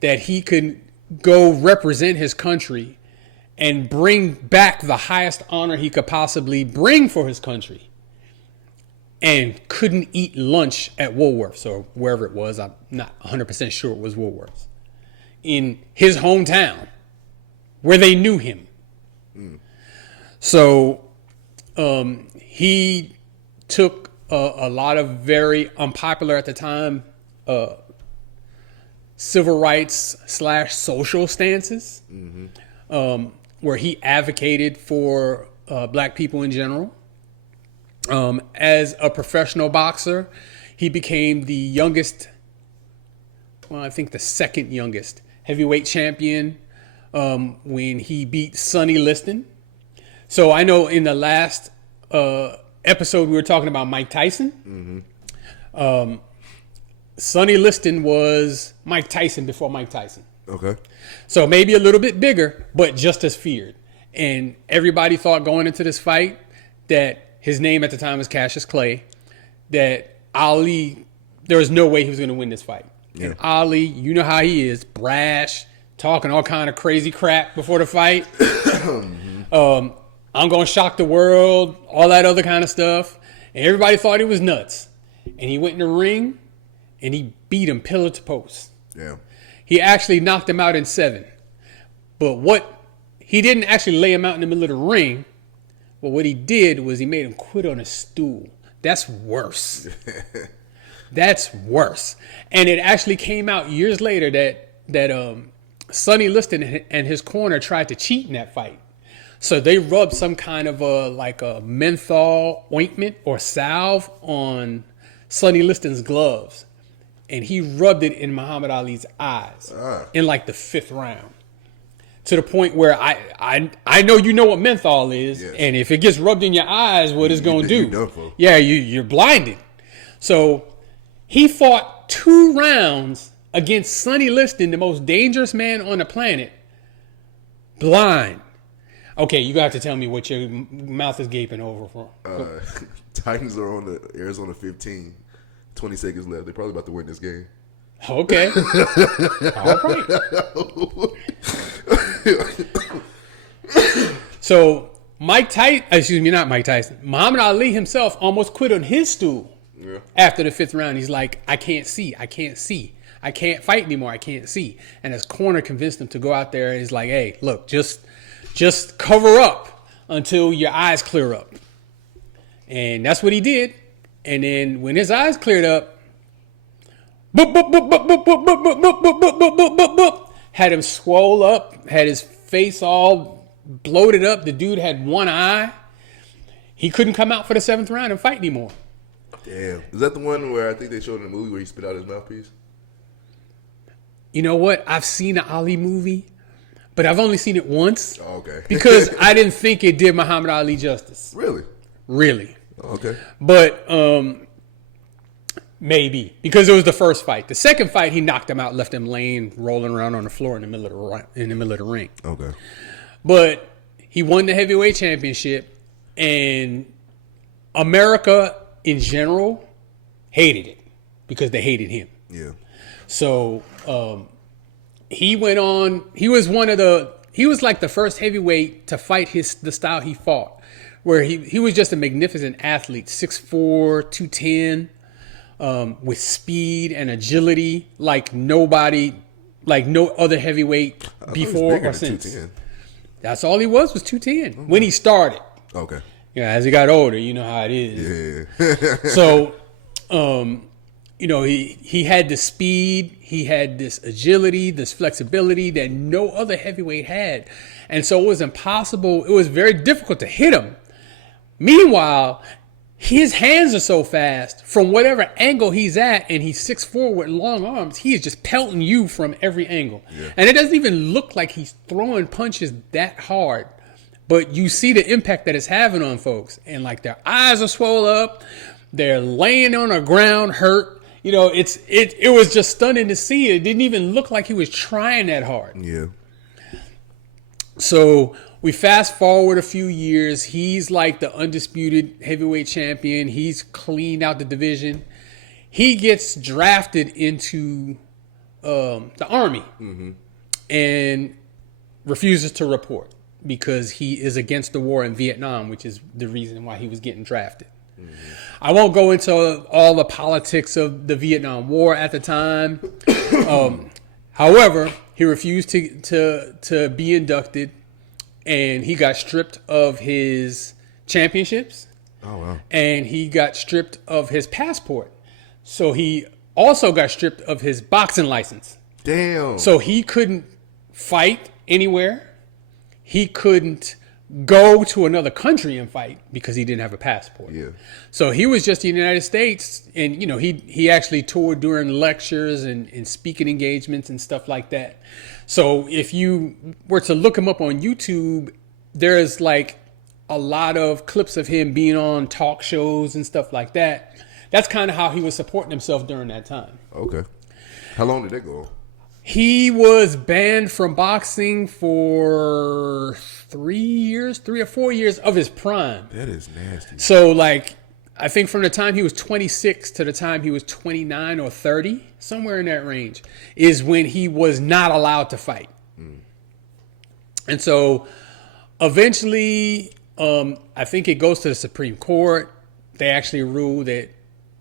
that he could go represent his country and bring back the highest honor he could possibly bring for his country, and couldn't eat lunch at Woolworth's or wherever it was. I'm not 100% sure it was Woolworth's. In his hometown, where they knew him. So he took a lot of very unpopular at the time civil rights / social stances, where he advocated for black people in general. As a professional boxer, he became the youngest, well, I think the second youngest heavyweight champion when he beat Sonny Liston. So I know in the last episode we were talking about Mike Tyson. Sonny Liston was Mike Tyson before Mike Tyson. Okay. So maybe a little bit bigger, but just as feared. And everybody thought going into this fight that his name at the time was Cassius Clay, that Ali, there was no way he was going to win this fight. Yeah. And Ali, you know how he is, brash, talking all kind of crazy crap before the fight. I'm going to shock the world, all that other kind of stuff. And everybody thought he was nuts. And he went in the ring, and he beat him pillar to post. Yeah. He actually knocked him out in 7. But he didn't actually lay him out in the middle of the ring. But what he did was he made him quit on a stool. That's worse. That's worse. And it actually came out years later that Sonny Liston and his corner tried to cheat in that fight. So they rubbed some kind of a menthol ointment or salve on Sonny Liston's gloves. And he rubbed it in Muhammad Ali's eyes in like the 5th round. To the point where I know you know what menthol is, yes. And if it gets rubbed in your eyes, what it's going to do? Yeah, you're blinded. So he fought 2 rounds against Sonny Liston, the most dangerous man on the planet, blind. Okay, you got to tell me what your mouth is gaping over for. Titans are on the Arizona 15. 20 seconds left. They're probably about to win this game. Okay. All right. So not Mike Tyson. Muhammad Ali himself almost quit on his stool after the 5th round. He's like, I can't see. I can't fight anymore. I can't see. And his corner convinced him to go out there. And he's like, hey, look, just cover up until your eyes clear up. And that's what he did. And then when his eyes cleared up, had him swole up, had his face all bloated up. The dude had one eye. He couldn't come out for the 7th round and fight anymore. Damn. Is that the one where I think they showed in the movie where he spit out his mouthpiece? You know what? I've seen the Ali movie, but I've only seen it once. Oh, okay. Because I didn't think it did Muhammad Ali justice. Really? Really. Okay. But maybe because it was the first fight. The second fight, he knocked him out, left him laying, rolling around on the floor in the middle of the ring. Okay. But he won the heavyweight championship, and America in general hated it because they hated him. Yeah. So he went on. He was like the first heavyweight to fight the style he fought. Where he was just a magnificent athlete, 6'4", 210, with speed and agility like no other heavyweight before or since. 210. That's all he was 210 when he started. Okay. Yeah, as he got older, you know how it is. Yeah. So, he had the speed, he had this agility, this flexibility that no other heavyweight had. And so it was impossible. It was very difficult to hit him. Meanwhile, his hands are so fast from whatever angle he's at, and he's 6'4" with long arms. He is just pelting you from every angle. Yeah. And it doesn't even look like he's throwing punches that hard. But you see the impact that it's having on folks. And like their eyes are swollen up. They're laying on the ground hurt. You know, it was just stunning to see. It didn't even look like he was trying that hard. Yeah. So we fast forward a few years. He's like the undisputed heavyweight champion. He's cleaned out the division. He gets drafted into the Army and refuses to report because he is against the war in Vietnam, which is the reason why he was getting drafted. I won't go into all the politics of the Vietnam War at the time. However, he refused to be inducted, and he got stripped of his championships. Oh, wow. And he got stripped of his passport. So he also got stripped of his boxing license. Damn. So he couldn't fight anywhere. He couldn't go to another country and fight because he didn't have a passport. Yeah. So he was just in the United States, and you know he actually toured during lectures and speaking engagements and stuff like that. So if you were to look him up on YouTube, there's like a lot of clips of him being on talk shows and stuff like that. That's kind of how he was supporting himself during that time. Okay. How long did that go on? He was banned from boxing for 3 or 4 years of his prime. That is nasty. So, like, I think from the time he was 26 to the time he was 29 or 30, somewhere in that range, is when he was not allowed to fight. And so, eventually, I think it goes to the Supreme Court. They actually rule that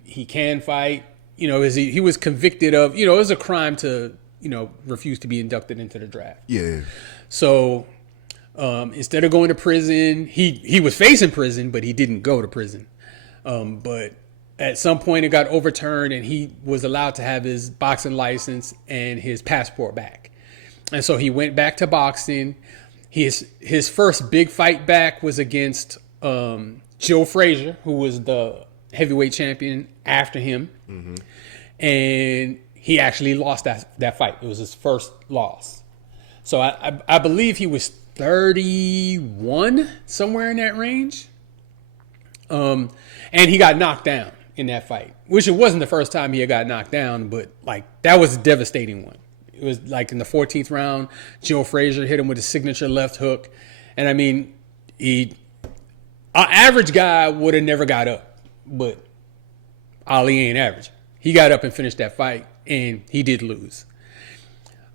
he can fight. You know, he was convicted of, you know, it was a crime to, you know, refuse to be inducted into the draft. Yeah. So instead of going to prison, he was facing prison, but he didn't go to prison. But at some point it got overturned and he was allowed to have his boxing license and his passport back. And so he went back to boxing. His first big fight back was against Joe Frazier, who was the heavyweight champion after him. Mm-hmm. And he actually lost that fight. It was his first loss. So I believe he was 31, somewhere in that range. And he got knocked down in that fight, which it wasn't the first time he had got knocked down, but like that was a devastating one. It was like in the 14th round, Joe Frazier hit him with a signature left hook. And I mean, an average guy would have never got up, but Ali ain't average. He got up and finished that fight. And he did lose.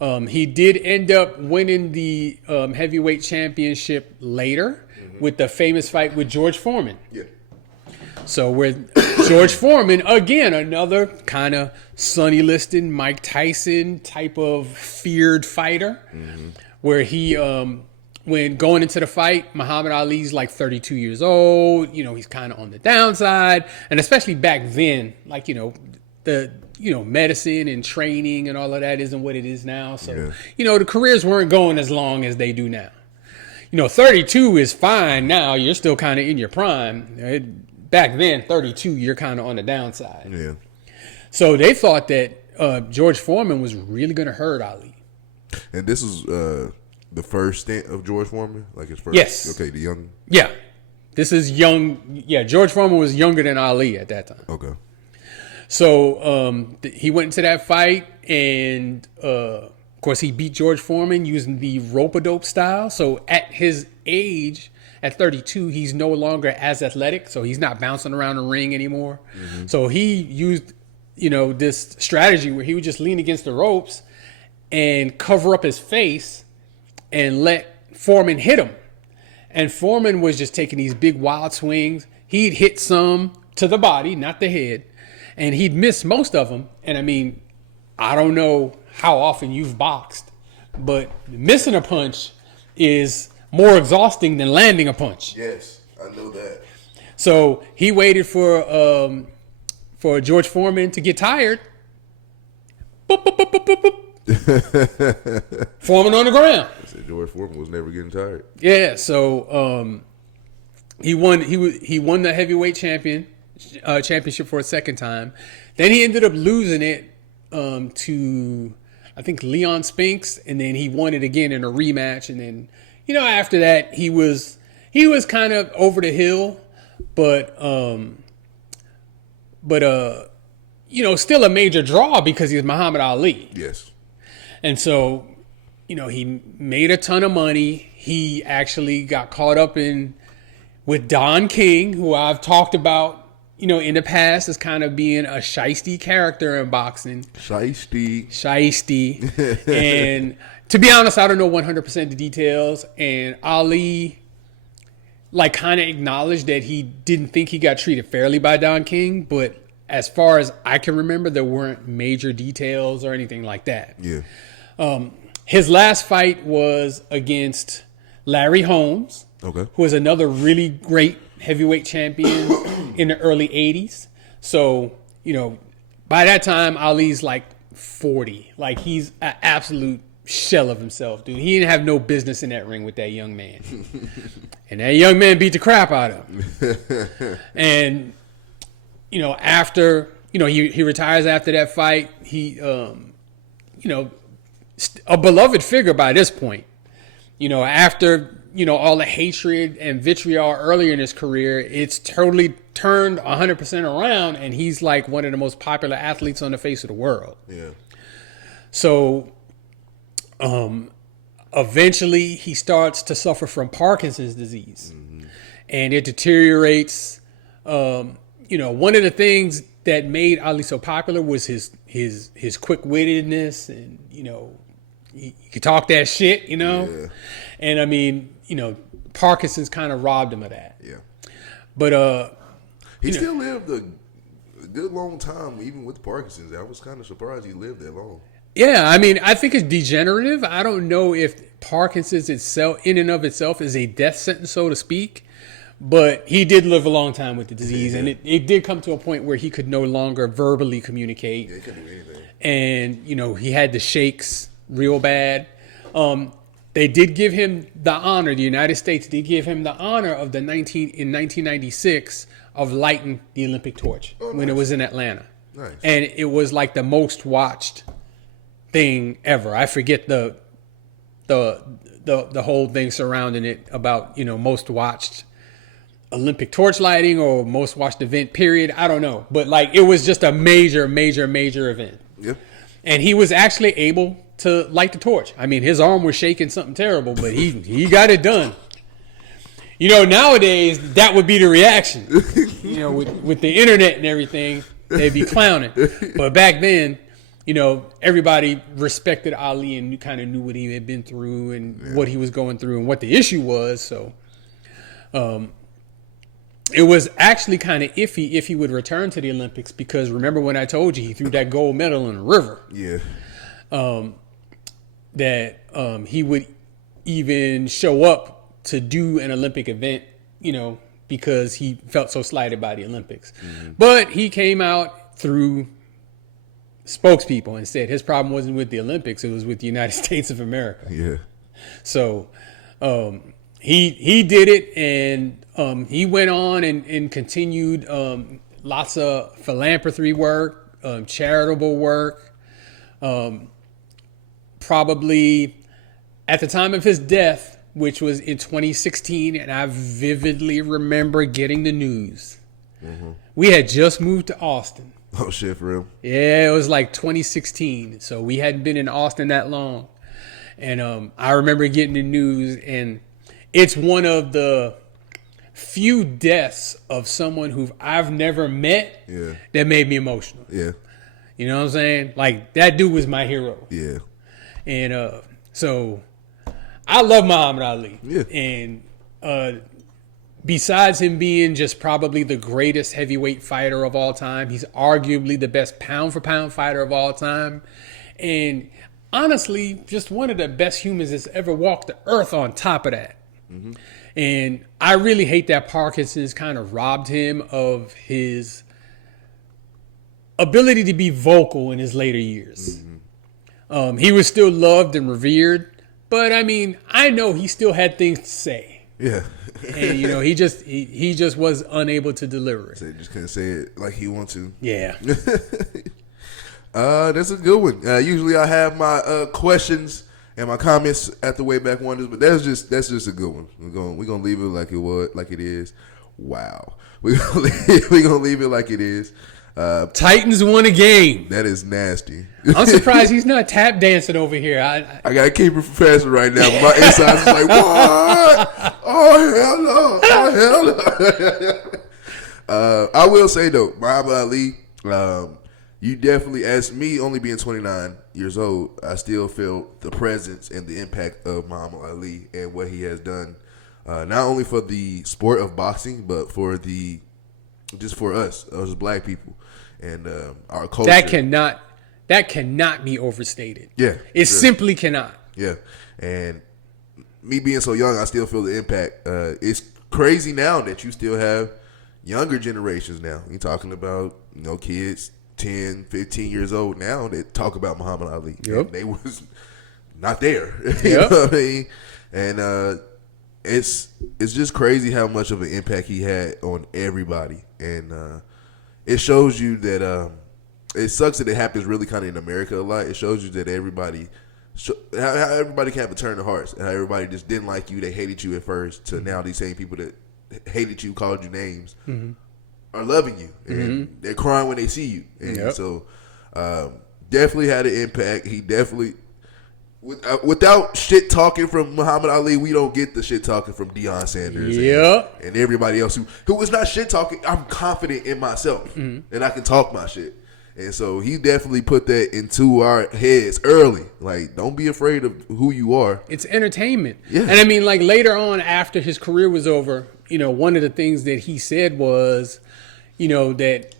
He did end up winning the heavyweight championship later with the famous fight with George Foreman. Yeah. So with George Foreman, again, another kind of Sonny Liston, Mike Tyson type of feared fighter, where he, when going into the fight, Muhammad Ali's like 32 years old. You know, he's kind of on the downside. And especially back then, like, you know, medicine and training and all of that isn't what it is now. So, you know, the careers weren't going as long as they do now. You know, 32 is fine now. You're still kind of in your prime. Back then, 32, you're kind of on the downside. Yeah. So they thought that George Foreman was really going to hurt Ali. And this was the first stint of George Foreman? Like his first? Yes. Okay, the young? Yeah. This is young. Yeah, George Foreman was younger than Ali at that time. Okay. So he went into that fight, and of course he beat George Foreman using the rope-a-dope style. So at his age, at 32, he's no longer as athletic, so he's not bouncing around the ring anymore. Mm-hmm. So he used, you know, this strategy where he would just lean against the ropes and cover up his face and let Foreman hit him. And Foreman was just taking these big wild swings. He'd hit some to the body, not the head. And he'd miss most of them. And I mean, I don't know how often you've boxed, but missing a punch is more exhausting than landing a punch. Yes, I know that. So he waited for George Foreman to get tired. Boop, boop, boop, boop, boop, boop. Foreman on the ground. I said George Foreman was never getting tired. Yeah, so he won the heavyweight champion. championship for a second time. Then he ended up losing it to, I think, Leon Spinks, and then he won it again in a rematch. And then, after that, he was kind of over the hill, but still a major draw because he's Muhammad Ali. Yes. And so, he made a ton of money. He actually got caught up with Don King, who I've talked about, in the past as kind of being a shiesty character in boxing. Shiesty. And to be honest, I don't know 100% the details. And Ali, kind of acknowledged that he didn't think he got treated fairly by Don King. But as far as I can remember, there weren't major details or anything like that. Yeah. His last fight was against Larry Holmes, who was another really great heavyweight champion in the early 80s. So, by that time, Ali's 40. He's an absolute shell of himself, dude. He didn't have no business in that ring with that young man. And that young man beat the crap out of him. And, after, he retires after that fight. He, a beloved figure by this point. After all the hatred and vitriol earlier in his career, it's totally turned 100% around, and he's one of the most popular athletes on the face of the world. Yeah. So, eventually he starts to suffer from Parkinson's disease, and it deteriorates. One of the things that made Ali so popular was his quick-wittedness, and he could talk that shit, Yeah. And I mean, Parkinson's kind of robbed him of that. Yeah. But he still lived a good long time, even with Parkinson's. I was kind of surprised he lived that long. Yeah, I mean, I think it's degenerative. I don't know if Parkinson's itself, in and of itself, is a death sentence, so to speak. But he did live a long time with the disease, and it did come to a point where he could no longer verbally communicate. Yeah, he couldn't do anything. And, he had the shakes real bad. They did give him the honor, the United States did give him the honor of in 1996 of lighting the Olympic torch when it was in Atlanta. Nice. And it was the most watched thing ever. I forget the whole thing surrounding it about, most watched Olympic torch lighting or most watched event period. I don't know. But it was just a major, major, major event. Yep. And he was actually able to light the torch. I mean, his arm was shaking something terrible, but he got it done. Nowadays that would be the reaction. With the internet and everything, they'd be clowning. But back then, everybody respected Ali and kind of knew what he had been through and what he was going through and what the issue was. So, it was actually kind of iffy if he would return to the Olympics because remember when I told you he threw that gold medal in the river? Yeah. That he would even show up to do an Olympic event, because he felt so slighted by the Olympics. Mm-hmm. But he came out through spokespeople and said his problem wasn't with the Olympics, it was with the United States of America. Yeah. So he did it, and he went on and continued lots of philanthropy work, charitable work. Probably at the time of his death, which was in 2016, and I vividly remember getting the news. Mm-hmm. We had just moved to Austin. Oh, shit, for real? Yeah, it was 2016. So we hadn't been in Austin that long. And I remember getting the news, and it's one of the few deaths of someone who I've never met that made me emotional. Yeah. You know what I'm saying? That dude was my hero. Yeah. And so I love Muhammad Ali. Yeah. And besides him being just probably the greatest heavyweight fighter of all time, he's arguably the best pound-for-pound fighter of all time. And honestly, just one of the best humans that's ever walked the earth on top of that. Mm-hmm. And I really hate that Parkinson's kind of robbed him of his ability to be vocal in his later years. Mm-hmm. He was still loved and revered, but I mean, I know he still had things to say. Yeah. And he just was unable to deliver it. So just couldn't say it like he wants to. Yeah. That's a good one. Usually I have my questions and my comments at the way back wonders, but that's just a good one. We're gonna leave it like it is. Wow. We're gonna leave it like it is. Titans won a game. That is nasty. I'm surprised he's not tap dancing over here. I gotta keep it professional right now. But my insides is like, what? Oh hell no! I will say though, Muhammad Ali, you definitely, as me only being 29 years old, I still feel the presence and the impact of Muhammad Ali and what he has done, not only for the sport of boxing, but for for us as black people and our culture. That cannot be overstated. Yeah, it simply cannot. Yeah, and me being so young, I still feel the impact. It's crazy now that you still have younger generations now. You're talking about kids 10, 15 years old now that talk about Muhammad Ali. Yep. And they was not there. Yep. You know what I mean? And it's just crazy how much of an impact he had on everybody. And it shows you that it sucks that it happens really kind of in America a lot. It shows you that how everybody can have a turn of hearts, and how everybody just didn't like you. They hated you at first, to now these same people that hated you, called you names, are loving you, and they're crying when they see you. And so definitely had an impact. He definitely, without shit talking from Muhammad Ali, we don't get the shit talking from Deion Sanders and everybody else who was not shit talking. I'm confident in myself and I can talk my shit. And so he definitely put that into our heads early. Like, don't be afraid of who you are. It's entertainment. Yeah. And I mean, like, later on after his career was over, one of the things that he said was, that,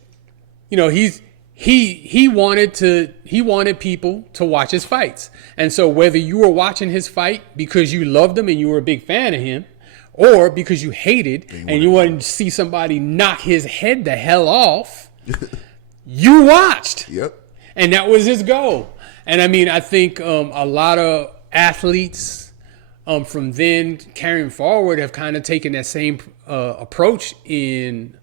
he wanted people to watch his fights. And so whether you were watching his fight because you loved him and you were a big fan of him, or because you hated and you wanted to see somebody knock his head the hell off, you watched. Yep. And that was his goal. And I mean, I think a lot of athletes from then carrying forward have kind of taken that same approach in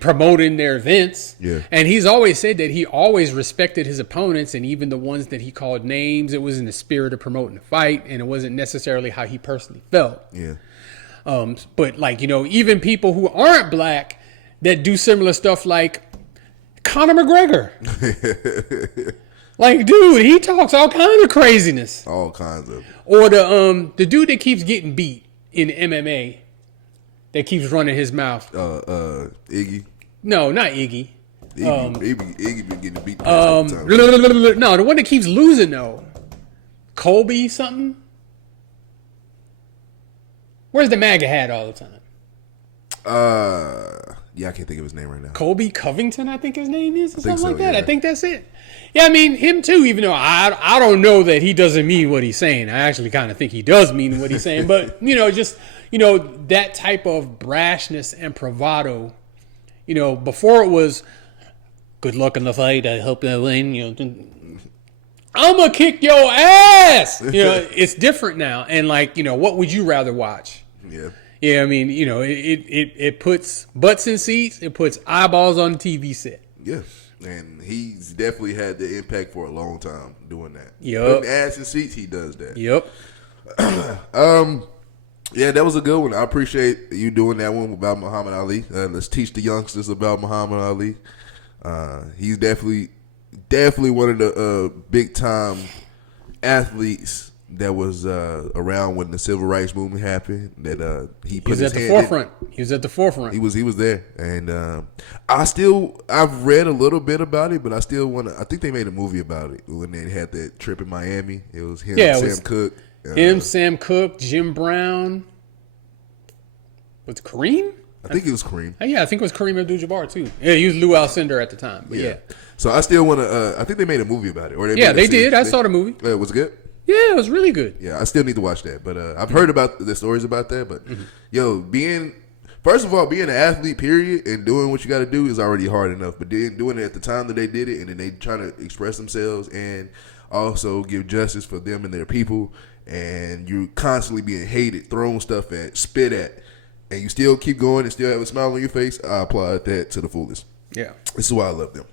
promoting their events. Yeah. And he's always said that he always respected his opponents, and even the ones that he called names, it was in the spirit of promoting the fight, and it wasn't necessarily how he personally felt. Yeah. But like, even people who aren't black that do similar stuff, like Conor McGregor. Like, dude, he talks all kind of craziness. All kinds of. Or the dude that keeps getting beat in MMA, that keeps running his mouth. Iggy. No, not Iggy. Iggy been getting beat. No, the one that keeps losing though. Colby something. Where's the MAGA hat all the time? Yeah, I can't think of his name right now. Colby Covington, I think his name is, or something like that. Yeah. I think that's it. Yeah, I mean, him too, even though I don't know that he doesn't mean what he's saying. I actually kind of think he does mean what he's saying. But, just, that type of brashness and bravado, before it was, good luck in the fight, I hope I win, I'm going to kick your ass. It's different now. And, like, what would you rather watch? Yeah. Yeah, I mean, it puts butts in seats. It puts eyeballs on the TV set. Yeah, and he's definitely had the impact for a long time doing that. Yep. Putting ass in seats, he does that. Yep. Yeah, that was a good one. I appreciate you doing that one about Muhammad Ali. Let's teach the youngsters about Muhammad Ali. He's definitely one of the big time athletes that was around when the civil rights movement happened. That he put his hand forefront. He was at the forefront. He was there, and I've read a little bit about it, but I still want to. I think they made a movie about it when they had that trip in Miami. It was him, Sam Cooke, Sam Cooke, Jim Brown. Was it Kareem? I think it was Kareem. Yeah, I think it was Kareem Abdul-Jabbar too. Yeah, he was Lou Alcindor at the time. But yeah. So I still want to. I think they made a movie about it, or they did. I saw the movie. It was good. Yeah, it was really good. Yeah, I still need to watch that, but I've heard about the stories about that. But first of all, being an athlete, period, and doing what you got to do is already hard enough. But then doing it at the time that they did it, and then they trying to express themselves and also give justice for them and their people, and you're constantly being hated, thrown stuff at, spit at, and you still keep going and still have a smile on your face, I applaud that to the fullest. Yeah. This is why I love them.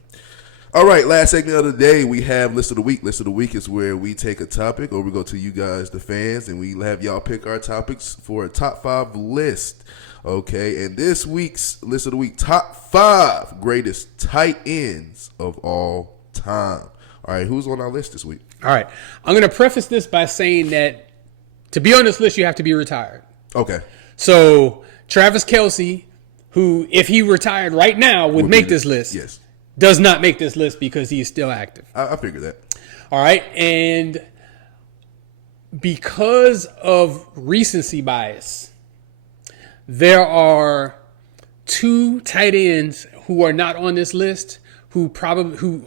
All right, last segment of the day, we have List of the Week. List of the Week is where we take a topic, or we go to you guys, the fans, and we have y'all pick our topics for a top 5 list. Okay, and this week's List of the Week, top 5 greatest tight ends of all time. All right, who's on our list this week? All right. I'm going to preface this by saying that to be on this list, you have to be retired. Okay. So Travis Kelce, who, if he retired right now, would make this list. Yes. Does not make this list because he is still active. I figured that. All right. And because of recency bias, there are 2 tight ends who are not on this list who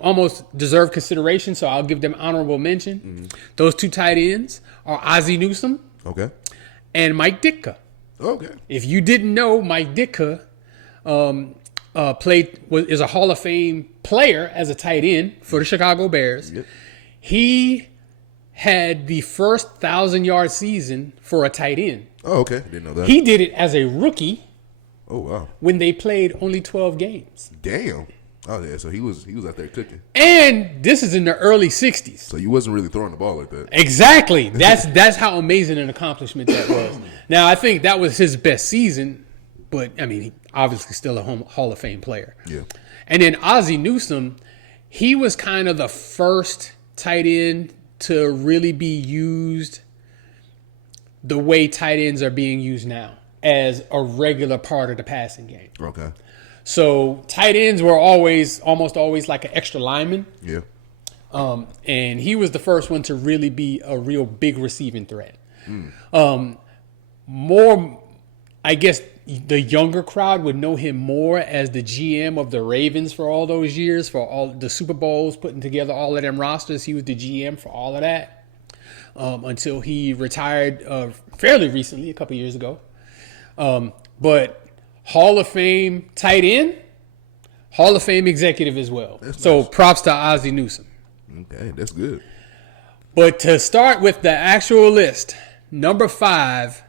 almost deserve consideration. So I'll give them honorable mention. Mm-hmm. Those 2 tight ends are Ozzie Newsome. Okay. And Mike Ditka. Okay. If you didn't know, Mike Ditka is a Hall of Fame player as a tight end for the Chicago Bears. Yep. He had the first 1,000-yard season for a tight end. Oh, okay. Didn't know that. He did it as a rookie. Oh, wow. When they played only 12 games. Damn. Oh, yeah. So he was out there cooking. And this is in the early 60s. So you wasn't really throwing the ball like that. Exactly. That's how amazing an accomplishment that was. Now, I think that was his best season, but, I mean, he obviously still a Hall of Fame player. Yeah. And then Ozzie Newsome, he was kind of the first tight end to really be used the way tight ends are being used now, as a regular part of the passing game. Okay. So tight ends were almost always like an extra lineman. Yeah. And he was the first one to really be a real big receiving threat. More, I guess the younger crowd would know him more as the GM of the Ravens for all those years, for all the Super Bowls, putting together all of them rosters. He was the GM for all of that until he retired fairly recently, a couple years ago. But Hall of Fame tight end, Hall of Fame executive as well. That's so nice. Props to Ozzie Newsome. Okay, that's good. But to start with the actual list, number 5,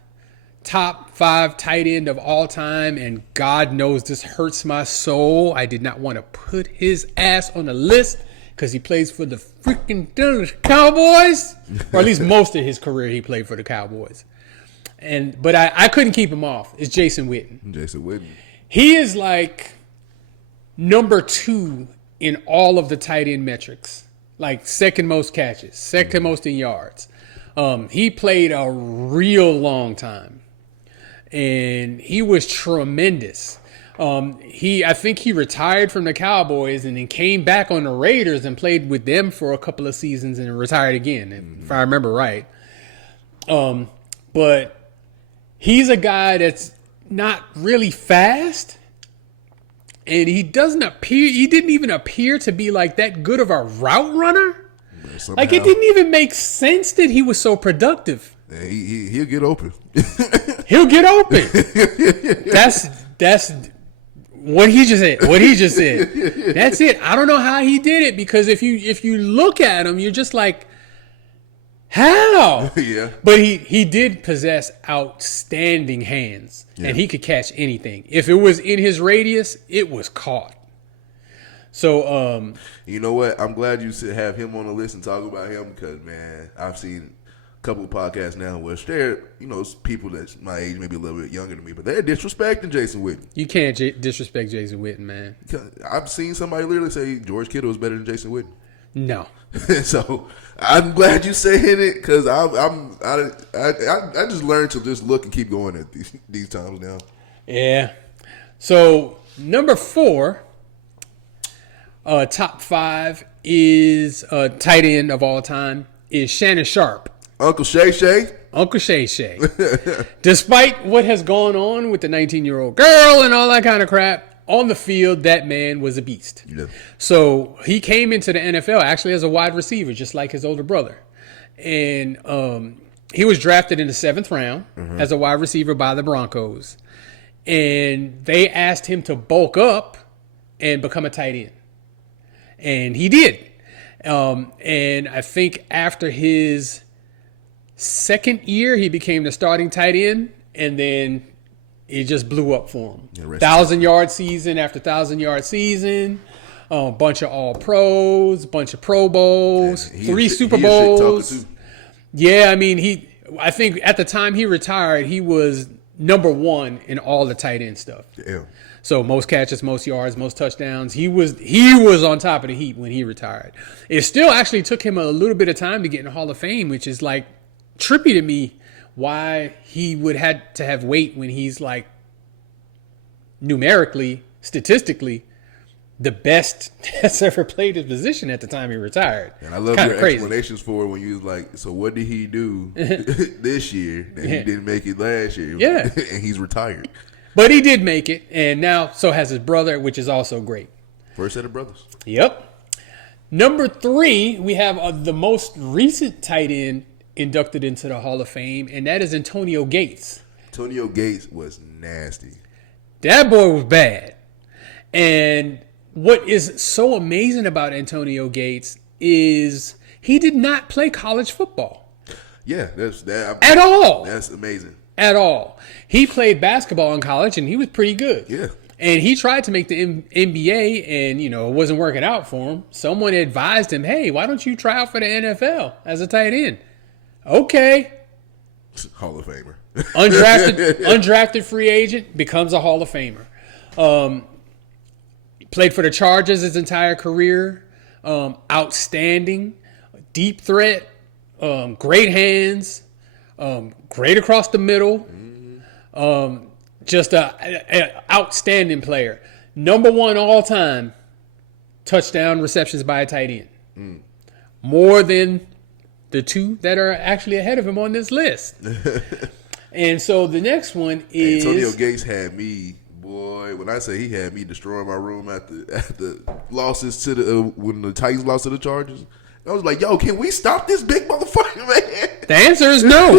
top 5 tight end of all time, and God knows this hurts my soul. I did not want to put his ass on the list because he plays for the freaking Dallas Cowboys, or at least most of his career he played for the Cowboys. But I couldn't keep him off. It's Jason Witten. Jason Witten. He is like number 2 in all of the tight end metrics. Like second most catches, second most in yards. He played a real long time. And he was tremendous. I think he retired from the Cowboys and then came back on the Raiders and played with them for a couple of seasons and retired again, if I remember right. But he's a guy that's not really fast, and he didn't even appear to be like that good of a route runner. Like, it didn't even make sense that he was so productive. Yeah, he'll get open. He'll get open. That's what he just said. That's it. I don't know how he did it, because if you look at him, you're just like, how? Yeah. But he did possess outstanding hands, and he could catch anything. If it was in his radius, it was caught. So, you know what? I'm glad you have him on the list and talk about him, because, man, I've seen a couple of podcasts now where they're, people that's my age, maybe a little bit younger than me, but they're disrespecting Jason Witten. You can't disrespect Jason Witten, man. I've seen somebody literally say George Kittle is better than Jason Witten. No. So I'm glad you saying it, because I just learned to just look and keep going at these times now. Yeah. So number 4, top 5 is tight end of all time is Shannon Sharp. Uncle Shay Shay. Uncle Shay Shay. Despite what has gone on with the 19-year-old girl and all that kind of crap, on the field, that man was a beast. Yeah. So he came into the NFL actually as a wide receiver, just like his older brother. And he was drafted in the 7th round as a wide receiver by the Broncos. And they asked him to bulk up and become a tight end. And he did. And I think after his Second year, he became the starting tight end, and then it just blew up for him. 1,000-yard season after 1,000-yard season, a bunch of all pros, bunch of Pro Bowls, 3 Super Bowls. Yeah, I mean, I think at the time he retired, he was number 1 in all the tight end stuff. Damn. So most catches, most yards, most touchdowns. He was on top of the heap when he retired. It still actually took him a little bit of time to get in the Hall of Fame, which is like trippy to me. Why he would had to have weight when he's like numerically, statistically, the best that's ever played his position at the time he retired. And I love your explanations for it when you was like, so what did he do this year that he didn't make it last year? Yeah. And he's retired. But he did make it, and now so has his brother, which is also great. First set of brothers. Yep. Number 3, we have the most recent tight end inducted into the Hall of Fame, and that is Antonio Gates. Antonio Gates was nasty. That boy was bad. And what is so amazing about Antonio Gates is he did not play college football. Yeah, at all. That's amazing. At all. He played basketball in college, and he was pretty good. Yeah. And he tried to make the NBA, and, it wasn't working out for him. Someone advised him, hey, why don't you try out for the NFL as a tight end? Okay. Hall of Famer. Undrafted free agent, becomes a Hall of Famer. Played for the Chargers his entire career. Outstanding. Deep threat. Great hands. Great across the middle. Just an outstanding player. Number 1 all time touchdown receptions by a tight end. More than the 2 that are actually ahead of him on this list. And so the next one is Antonio Gates had me, boy. When I say he had me destroying my room at the losses to the when the Titans lost to the Chargers. I was like, yo, can we stop this big motherfucker, man? The answer is no.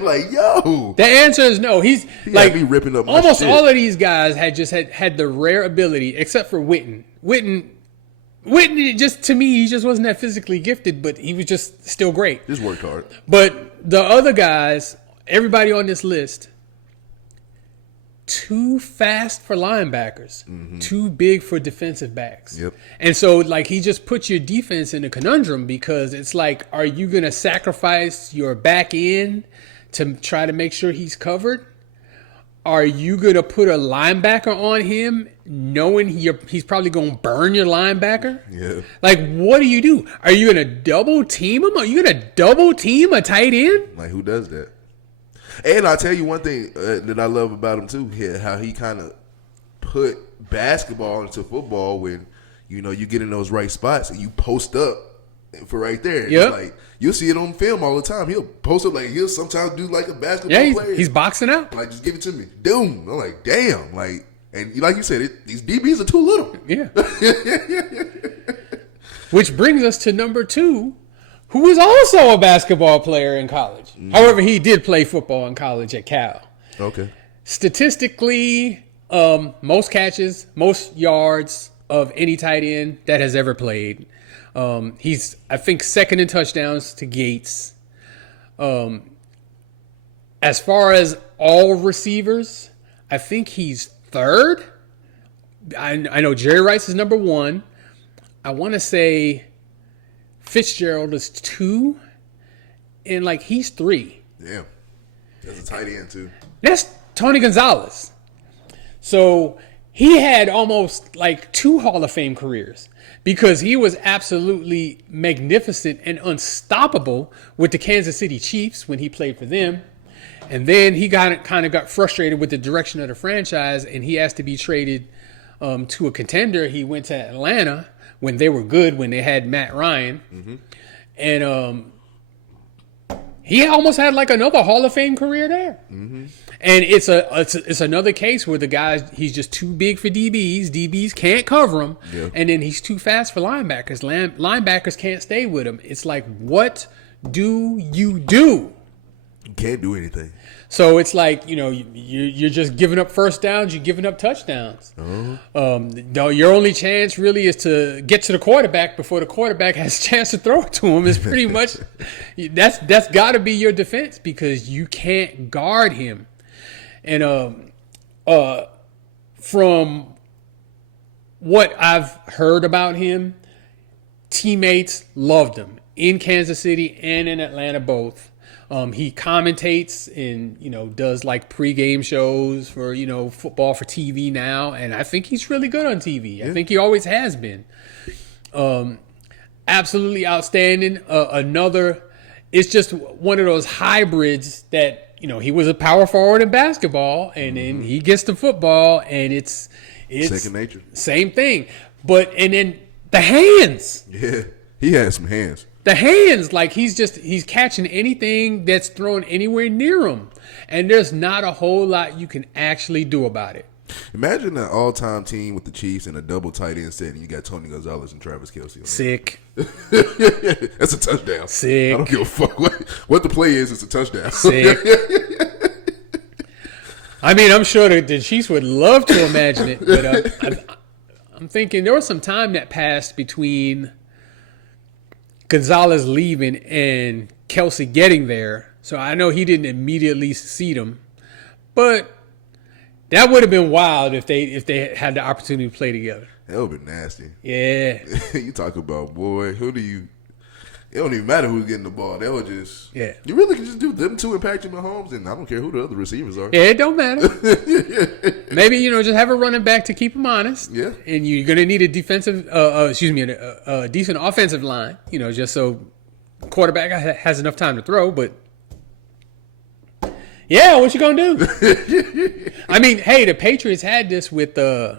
Like, yo. The answer is no. He like me ripping up my almost shit. all of these guys had the rare ability, except for Witten. Witten, just to me, he just wasn't that physically gifted, but he was just still great. Just worked hard. But the other guys, everybody on this list, too fast for linebackers, too big for defensive backs. Yep. And so, he just puts your defense in a conundrum because it's like, are you going to sacrifice your back end to try to make sure he's covered? Are you going to put a linebacker on him knowing he's probably going to burn your linebacker? Yeah. What do you do? Are you going to double team him? Are you going to double team a tight end? Like, who does that? And I'll tell you one thing that I love about him, too, how he kind of put basketball into football when, you get in those right spots and you post up for right there. Yep. It's you'll see it on film all the time. He'll post up, he'll sometimes do a basketball player. He's boxing out. Just give it to me. Doom. I'm like, damn. And like you said, these DBs are too little. Yeah. Which brings us to number 2. Who was also a basketball player in college. However, he did play football in college at Cal. Okay. Statistically, most catches, most yards of any tight end that has ever played. He's, I think, second in touchdowns to Gates. As far as all receivers, I think he's third. I know Jerry Rice is number 1. I want to say Fitzgerald is 2, and he's 3. Yeah, that's a tight end too. That's Tony Gonzalez. So he had almost 2 Hall of Fame careers because he was absolutely magnificent and unstoppable with the Kansas City Chiefs when he played for them. And then he kind of got frustrated with the direction of the franchise, and he asked to be traded to a contender. He went to Atlanta when they were good, when they had Matt Ryan. And he almost had another Hall of Fame career there. And it's another case where the guy, he's just too big for DBs. DBs can't cover him. Yeah. And then he's too fast for linebackers. Linebackers can't stay with him. It's what do? You can't do anything. So it's like, you're just giving up first downs, you're giving up touchdowns. Your only chance really is to get to the quarterback before the quarterback has a chance to throw it to him. Is pretty much that's got to be your defense because you can't guard him. And from what I've heard about him, teammates loved him in Kansas City and in Atlanta both. He commentates and, does like pregame shows for, football for TV now. And I think he's really good on TV. Yeah. I think he always has been. Absolutely outstanding. It's just one of those hybrids that, he was a power forward in basketball and then he gets to football and it's second nature. Same thing. And then the hands. Yeah. He has some hands. The hands, like he's catching anything that's thrown anywhere near him. And there's not a whole lot you can actually do about it. Imagine an all-time team with the Chiefs and a double tight end set, and you got Tony Gonzalez and Travis Kelce. Sick. That's a touchdown. Sick. I don't give a fuck what the play is. It's a touchdown. Sick. I mean, I'm sure the Chiefs would love to imagine it, but I'm thinking there was some time that passed between Gonzalez leaving and Kelce getting there. So I know he didn't immediately see them, but that would have been wild if they had the opportunity to play together. That would have been nasty. Yeah. You talk about, boy, it don't even matter who's getting the ball. They would just, yeah. You really can just do them two and Patrick Mahomes, and I don't care who the other receivers are. Yeah, it don't matter. Maybe, just have a running back to keep them honest. Yeah. And you're going to need a decent offensive line, just so quarterback has enough time to throw. But, yeah, what you going to do? I mean, hey, the Patriots had this with the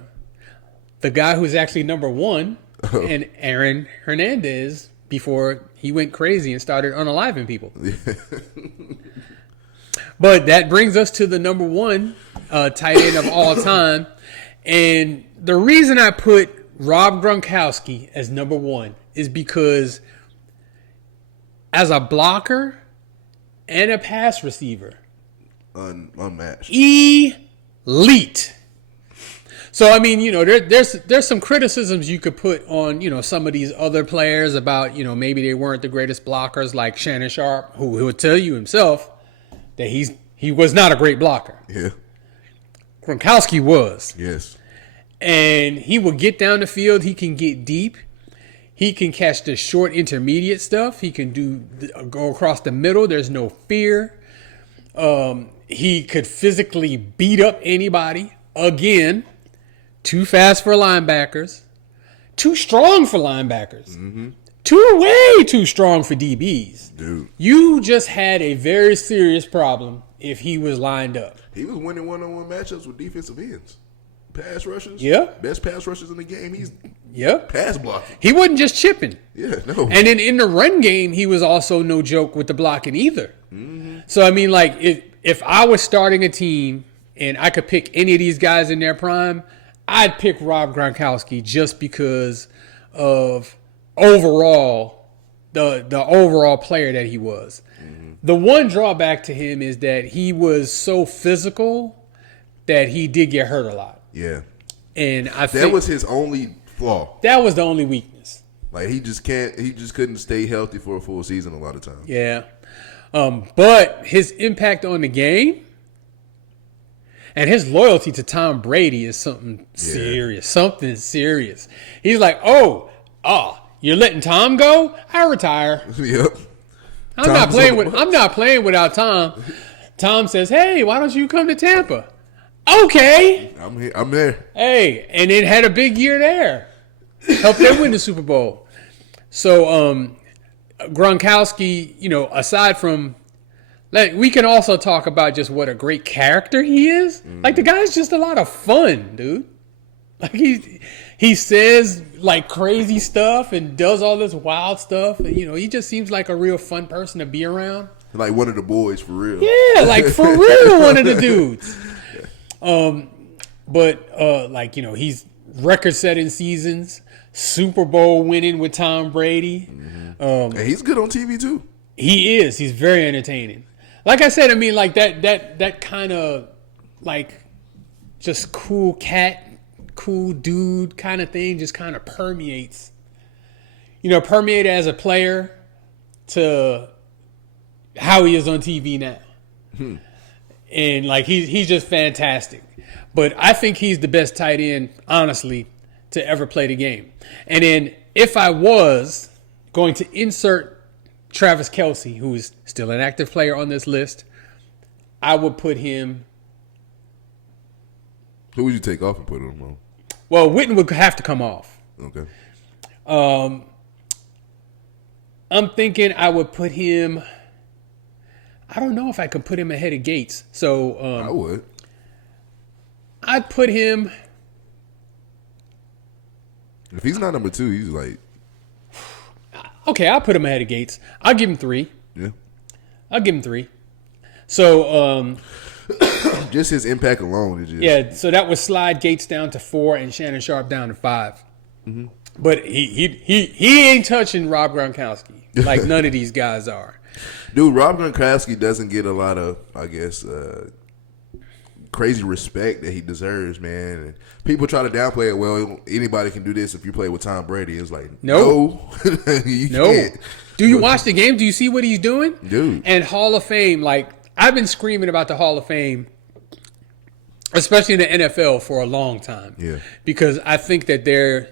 guy who's actually number one, and Aaron Hernandez, before he went crazy and started unaliving people. But that brings us to the number one tight end of all time. And the reason I put Rob Gronkowski as number one is because as a blocker and a pass receiver, unmatched. Elite. So, I mean, there's some criticisms you could put on, some of these other players about, maybe they weren't the greatest blockers like Shannon Sharp, who would tell you himself that he was not a great blocker. Yeah. Gronkowski was. Yes. And he will get down the field. He can get deep. He can catch the short intermediate stuff. He can go across the middle. There's no fear. He could physically beat up anybody. Again, too fast for linebackers, too strong for linebackers, way too strong for DBs. Dude, you just had a very serious problem if he was lined up. He was winning one-on-one matchups with defensive ends, pass rushers. Yeah, best pass rushers in the game. He's pass blocking. He wasn't just chipping. Yeah, no. And then in the run game, he was also no joke with the blocking either. So I mean, like if I was starting a team and I could pick any of these guys in their prime, I'd pick Rob Gronkowski just because of overall the overall player that he was. The one drawback to him is that he was so physical that he did get hurt a lot. Yeah. And I think that was his only flaw. That was the only weakness. Like he just couldn't stay healthy for a full season a lot of times. Yeah. But his impact on the game and his loyalty to Tom Brady is something serious. Something serious. He's like, you're letting Tom go? I retire. Yep. I'm not playing without Tom. Tom says, "Hey, why don't you come to Tampa?" Okay. I'm here. I'm there. Hey, and it had a big year there. Helped them win the Super Bowl. So Gronkowski, aside from we can also talk about just what a great character he is. Like the guy's just a lot of fun, dude. Like he says like crazy stuff and does all this wild stuff. And, he just seems like a real fun person to be around. Like one of the boys for real. Yeah, like for real, one of the dudes. But he's record-setting seasons, Super Bowl winning with Tom Brady. And he's good on TV too. He is. He's very entertaining. Like I said, I mean, like that kind of like just cool cat, cool dude kind of thing just kind of permeates. Permeate as a player to how he is on TV now. And like he's just fantastic. But I think he's the best tight end, honestly, to ever play the game. And then if I was going to insert Travis Kelce, who is still an active player on this list, I would put him. Who would you take off and put him on? Well, Witten would have to come off. Okay. I'm thinking I would put him. I don't know if I could put him ahead of Gates. So I would. I'd put him. If he's not number 2, he's like. Okay, I'll put him ahead of Gates. I'll give him 3. Yeah. I'll give him 3. So, just his impact alone is just. Yeah, so that would slide Gates down to 4 and Shannon Sharp down to 5. Mm-hmm. But he ain't touching Rob Gronkowski like none of these guys are. Dude, Rob Gronkowski doesn't get a lot of, I guess, crazy respect that he deserves, man. And people try to downplay it. Well, anybody can do this if you play with Tom Brady. It's like, no. You can't. Do you watch the game? Do you see what he's doing? Dude. And Hall of Fame, like, I've been screaming about the Hall of Fame, especially in the NFL, for a long time. Yeah. Because I think that they're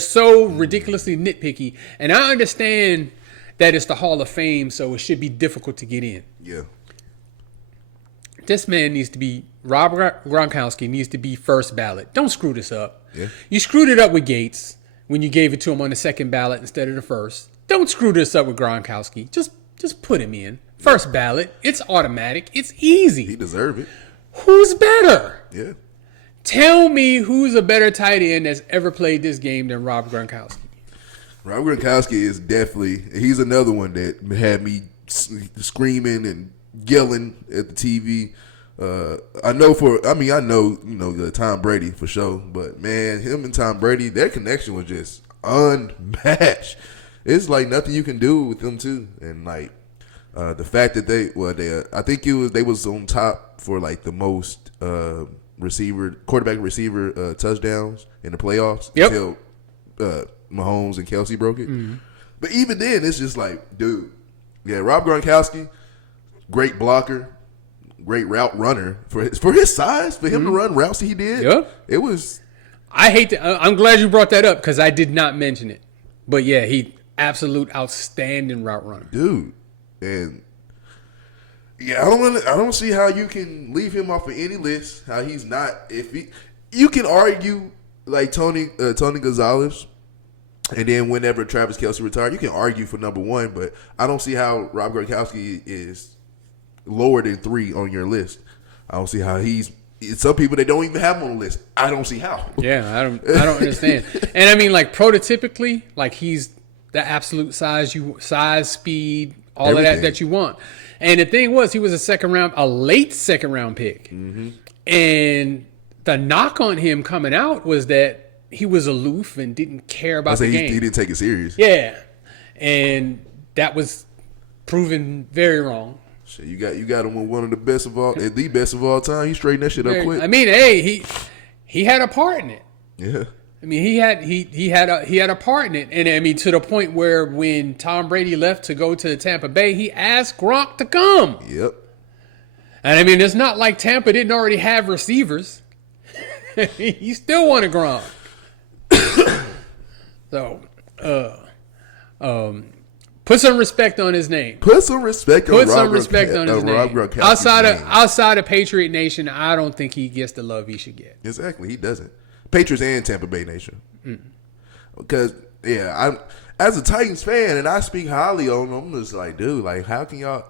so ridiculously nitpicky. And I understand that it's the Hall of Fame, so it should be difficult to get in. Yeah. This man needs to be, Rob Gronkowski needs to be first ballot. Don't screw this up. Yeah. You screwed it up with Gates when you gave it to him on the second ballot instead of the first. Don't screw this up with Gronkowski. Just put him in. First ballot. It's automatic. It's easy. He deserves it. Who's better? Yeah. Tell me who's a better tight end that's ever played this game than Rob Gronkowski. Rob Gronkowski is definitely, he's another one that had me screaming and yelling at the TV. I know, Tom Brady for sure, but man, him and Tom Brady, their connection was just unmatched. It's like nothing you can do with them two, and like the fact that they I think they was on top for like the most quarterback receiver touchdowns in the playoffs until Mahomes and Kelce broke it. Mm-hmm. But even then, it's just like, dude, yeah, Rob Gronkowski, great blocker, great route runner for his size, for him to run routes he did. Yeah. It was. I'm glad you brought that up because I did not mention it. But yeah, he absolute outstanding route runner, dude. And yeah, I don't see how you can leave him off of any list. How he's not. You can argue like Tony Gonzalez. And then whenever Travis Kelce retired, you can argue for number 1, but I don't see how Rob Gronkowski is lower than 3 on your list. I don't see how he's. Some people, they don't even have him on the list. I don't see how. Yeah, I don't understand. And I mean, like prototypically, like he's the absolute size, speed, all everything of that you want. And the thing was, he was a late second round pick. Mm-hmm. And the knock on him coming out was that he was aloof and didn't care about the game. He didn't take it serious. Yeah, and that was proven very wrong. Shit, you got him with one of the best of all time. He straightened that shit up quick. I mean, hey, he had a part in it. Yeah. I mean, he had a part in it, and I mean to the point where when Tom Brady left to go to Tampa Bay, he asked Gronk to come. Yep. And I mean, it's not like Tampa didn't already have receivers. He still wanted Gronk. So, put some respect on his name. Put some respect on his name. Outside of Patriot Nation, I don't think he gets the love he should get. Exactly, he doesn't. Patriots and Tampa Bay Nation. Because I'm as a Titans fan, and I speak highly on them. I'm just like, dude, like how can y'all?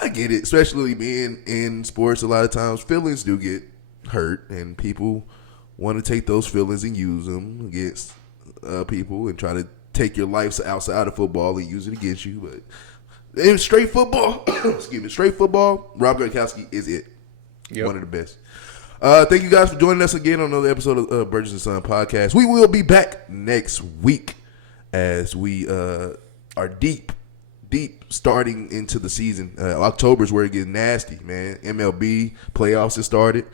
I get it, especially being in sports. A lot of times, feelings do get hurt, and people want to take those feelings and use them against people and try to take your life outside of football and use it against you. But in straight football, Rob Gronkowski is it. Yep. One of the best. Thank you guys for joining us again on another episode of Burgess&son podcast. We will be back next week as we are deep deep starting into the season. October is where it gets nasty, man. MLB playoffs have started.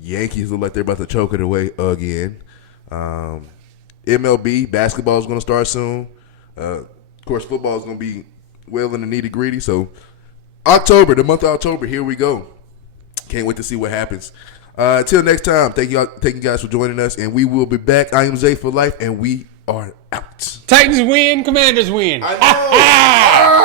Yankees look like they're about to choke it away again. MLB basketball is going to start soon. Of course, football is going to be well in the nitty-gritty. So October, the month of October, here we go. Can't wait to see what happens. Till next time, thank you guys for joining us, and we will be back. I am Zay for life, and we are out. Titans win, Commanders win. I know.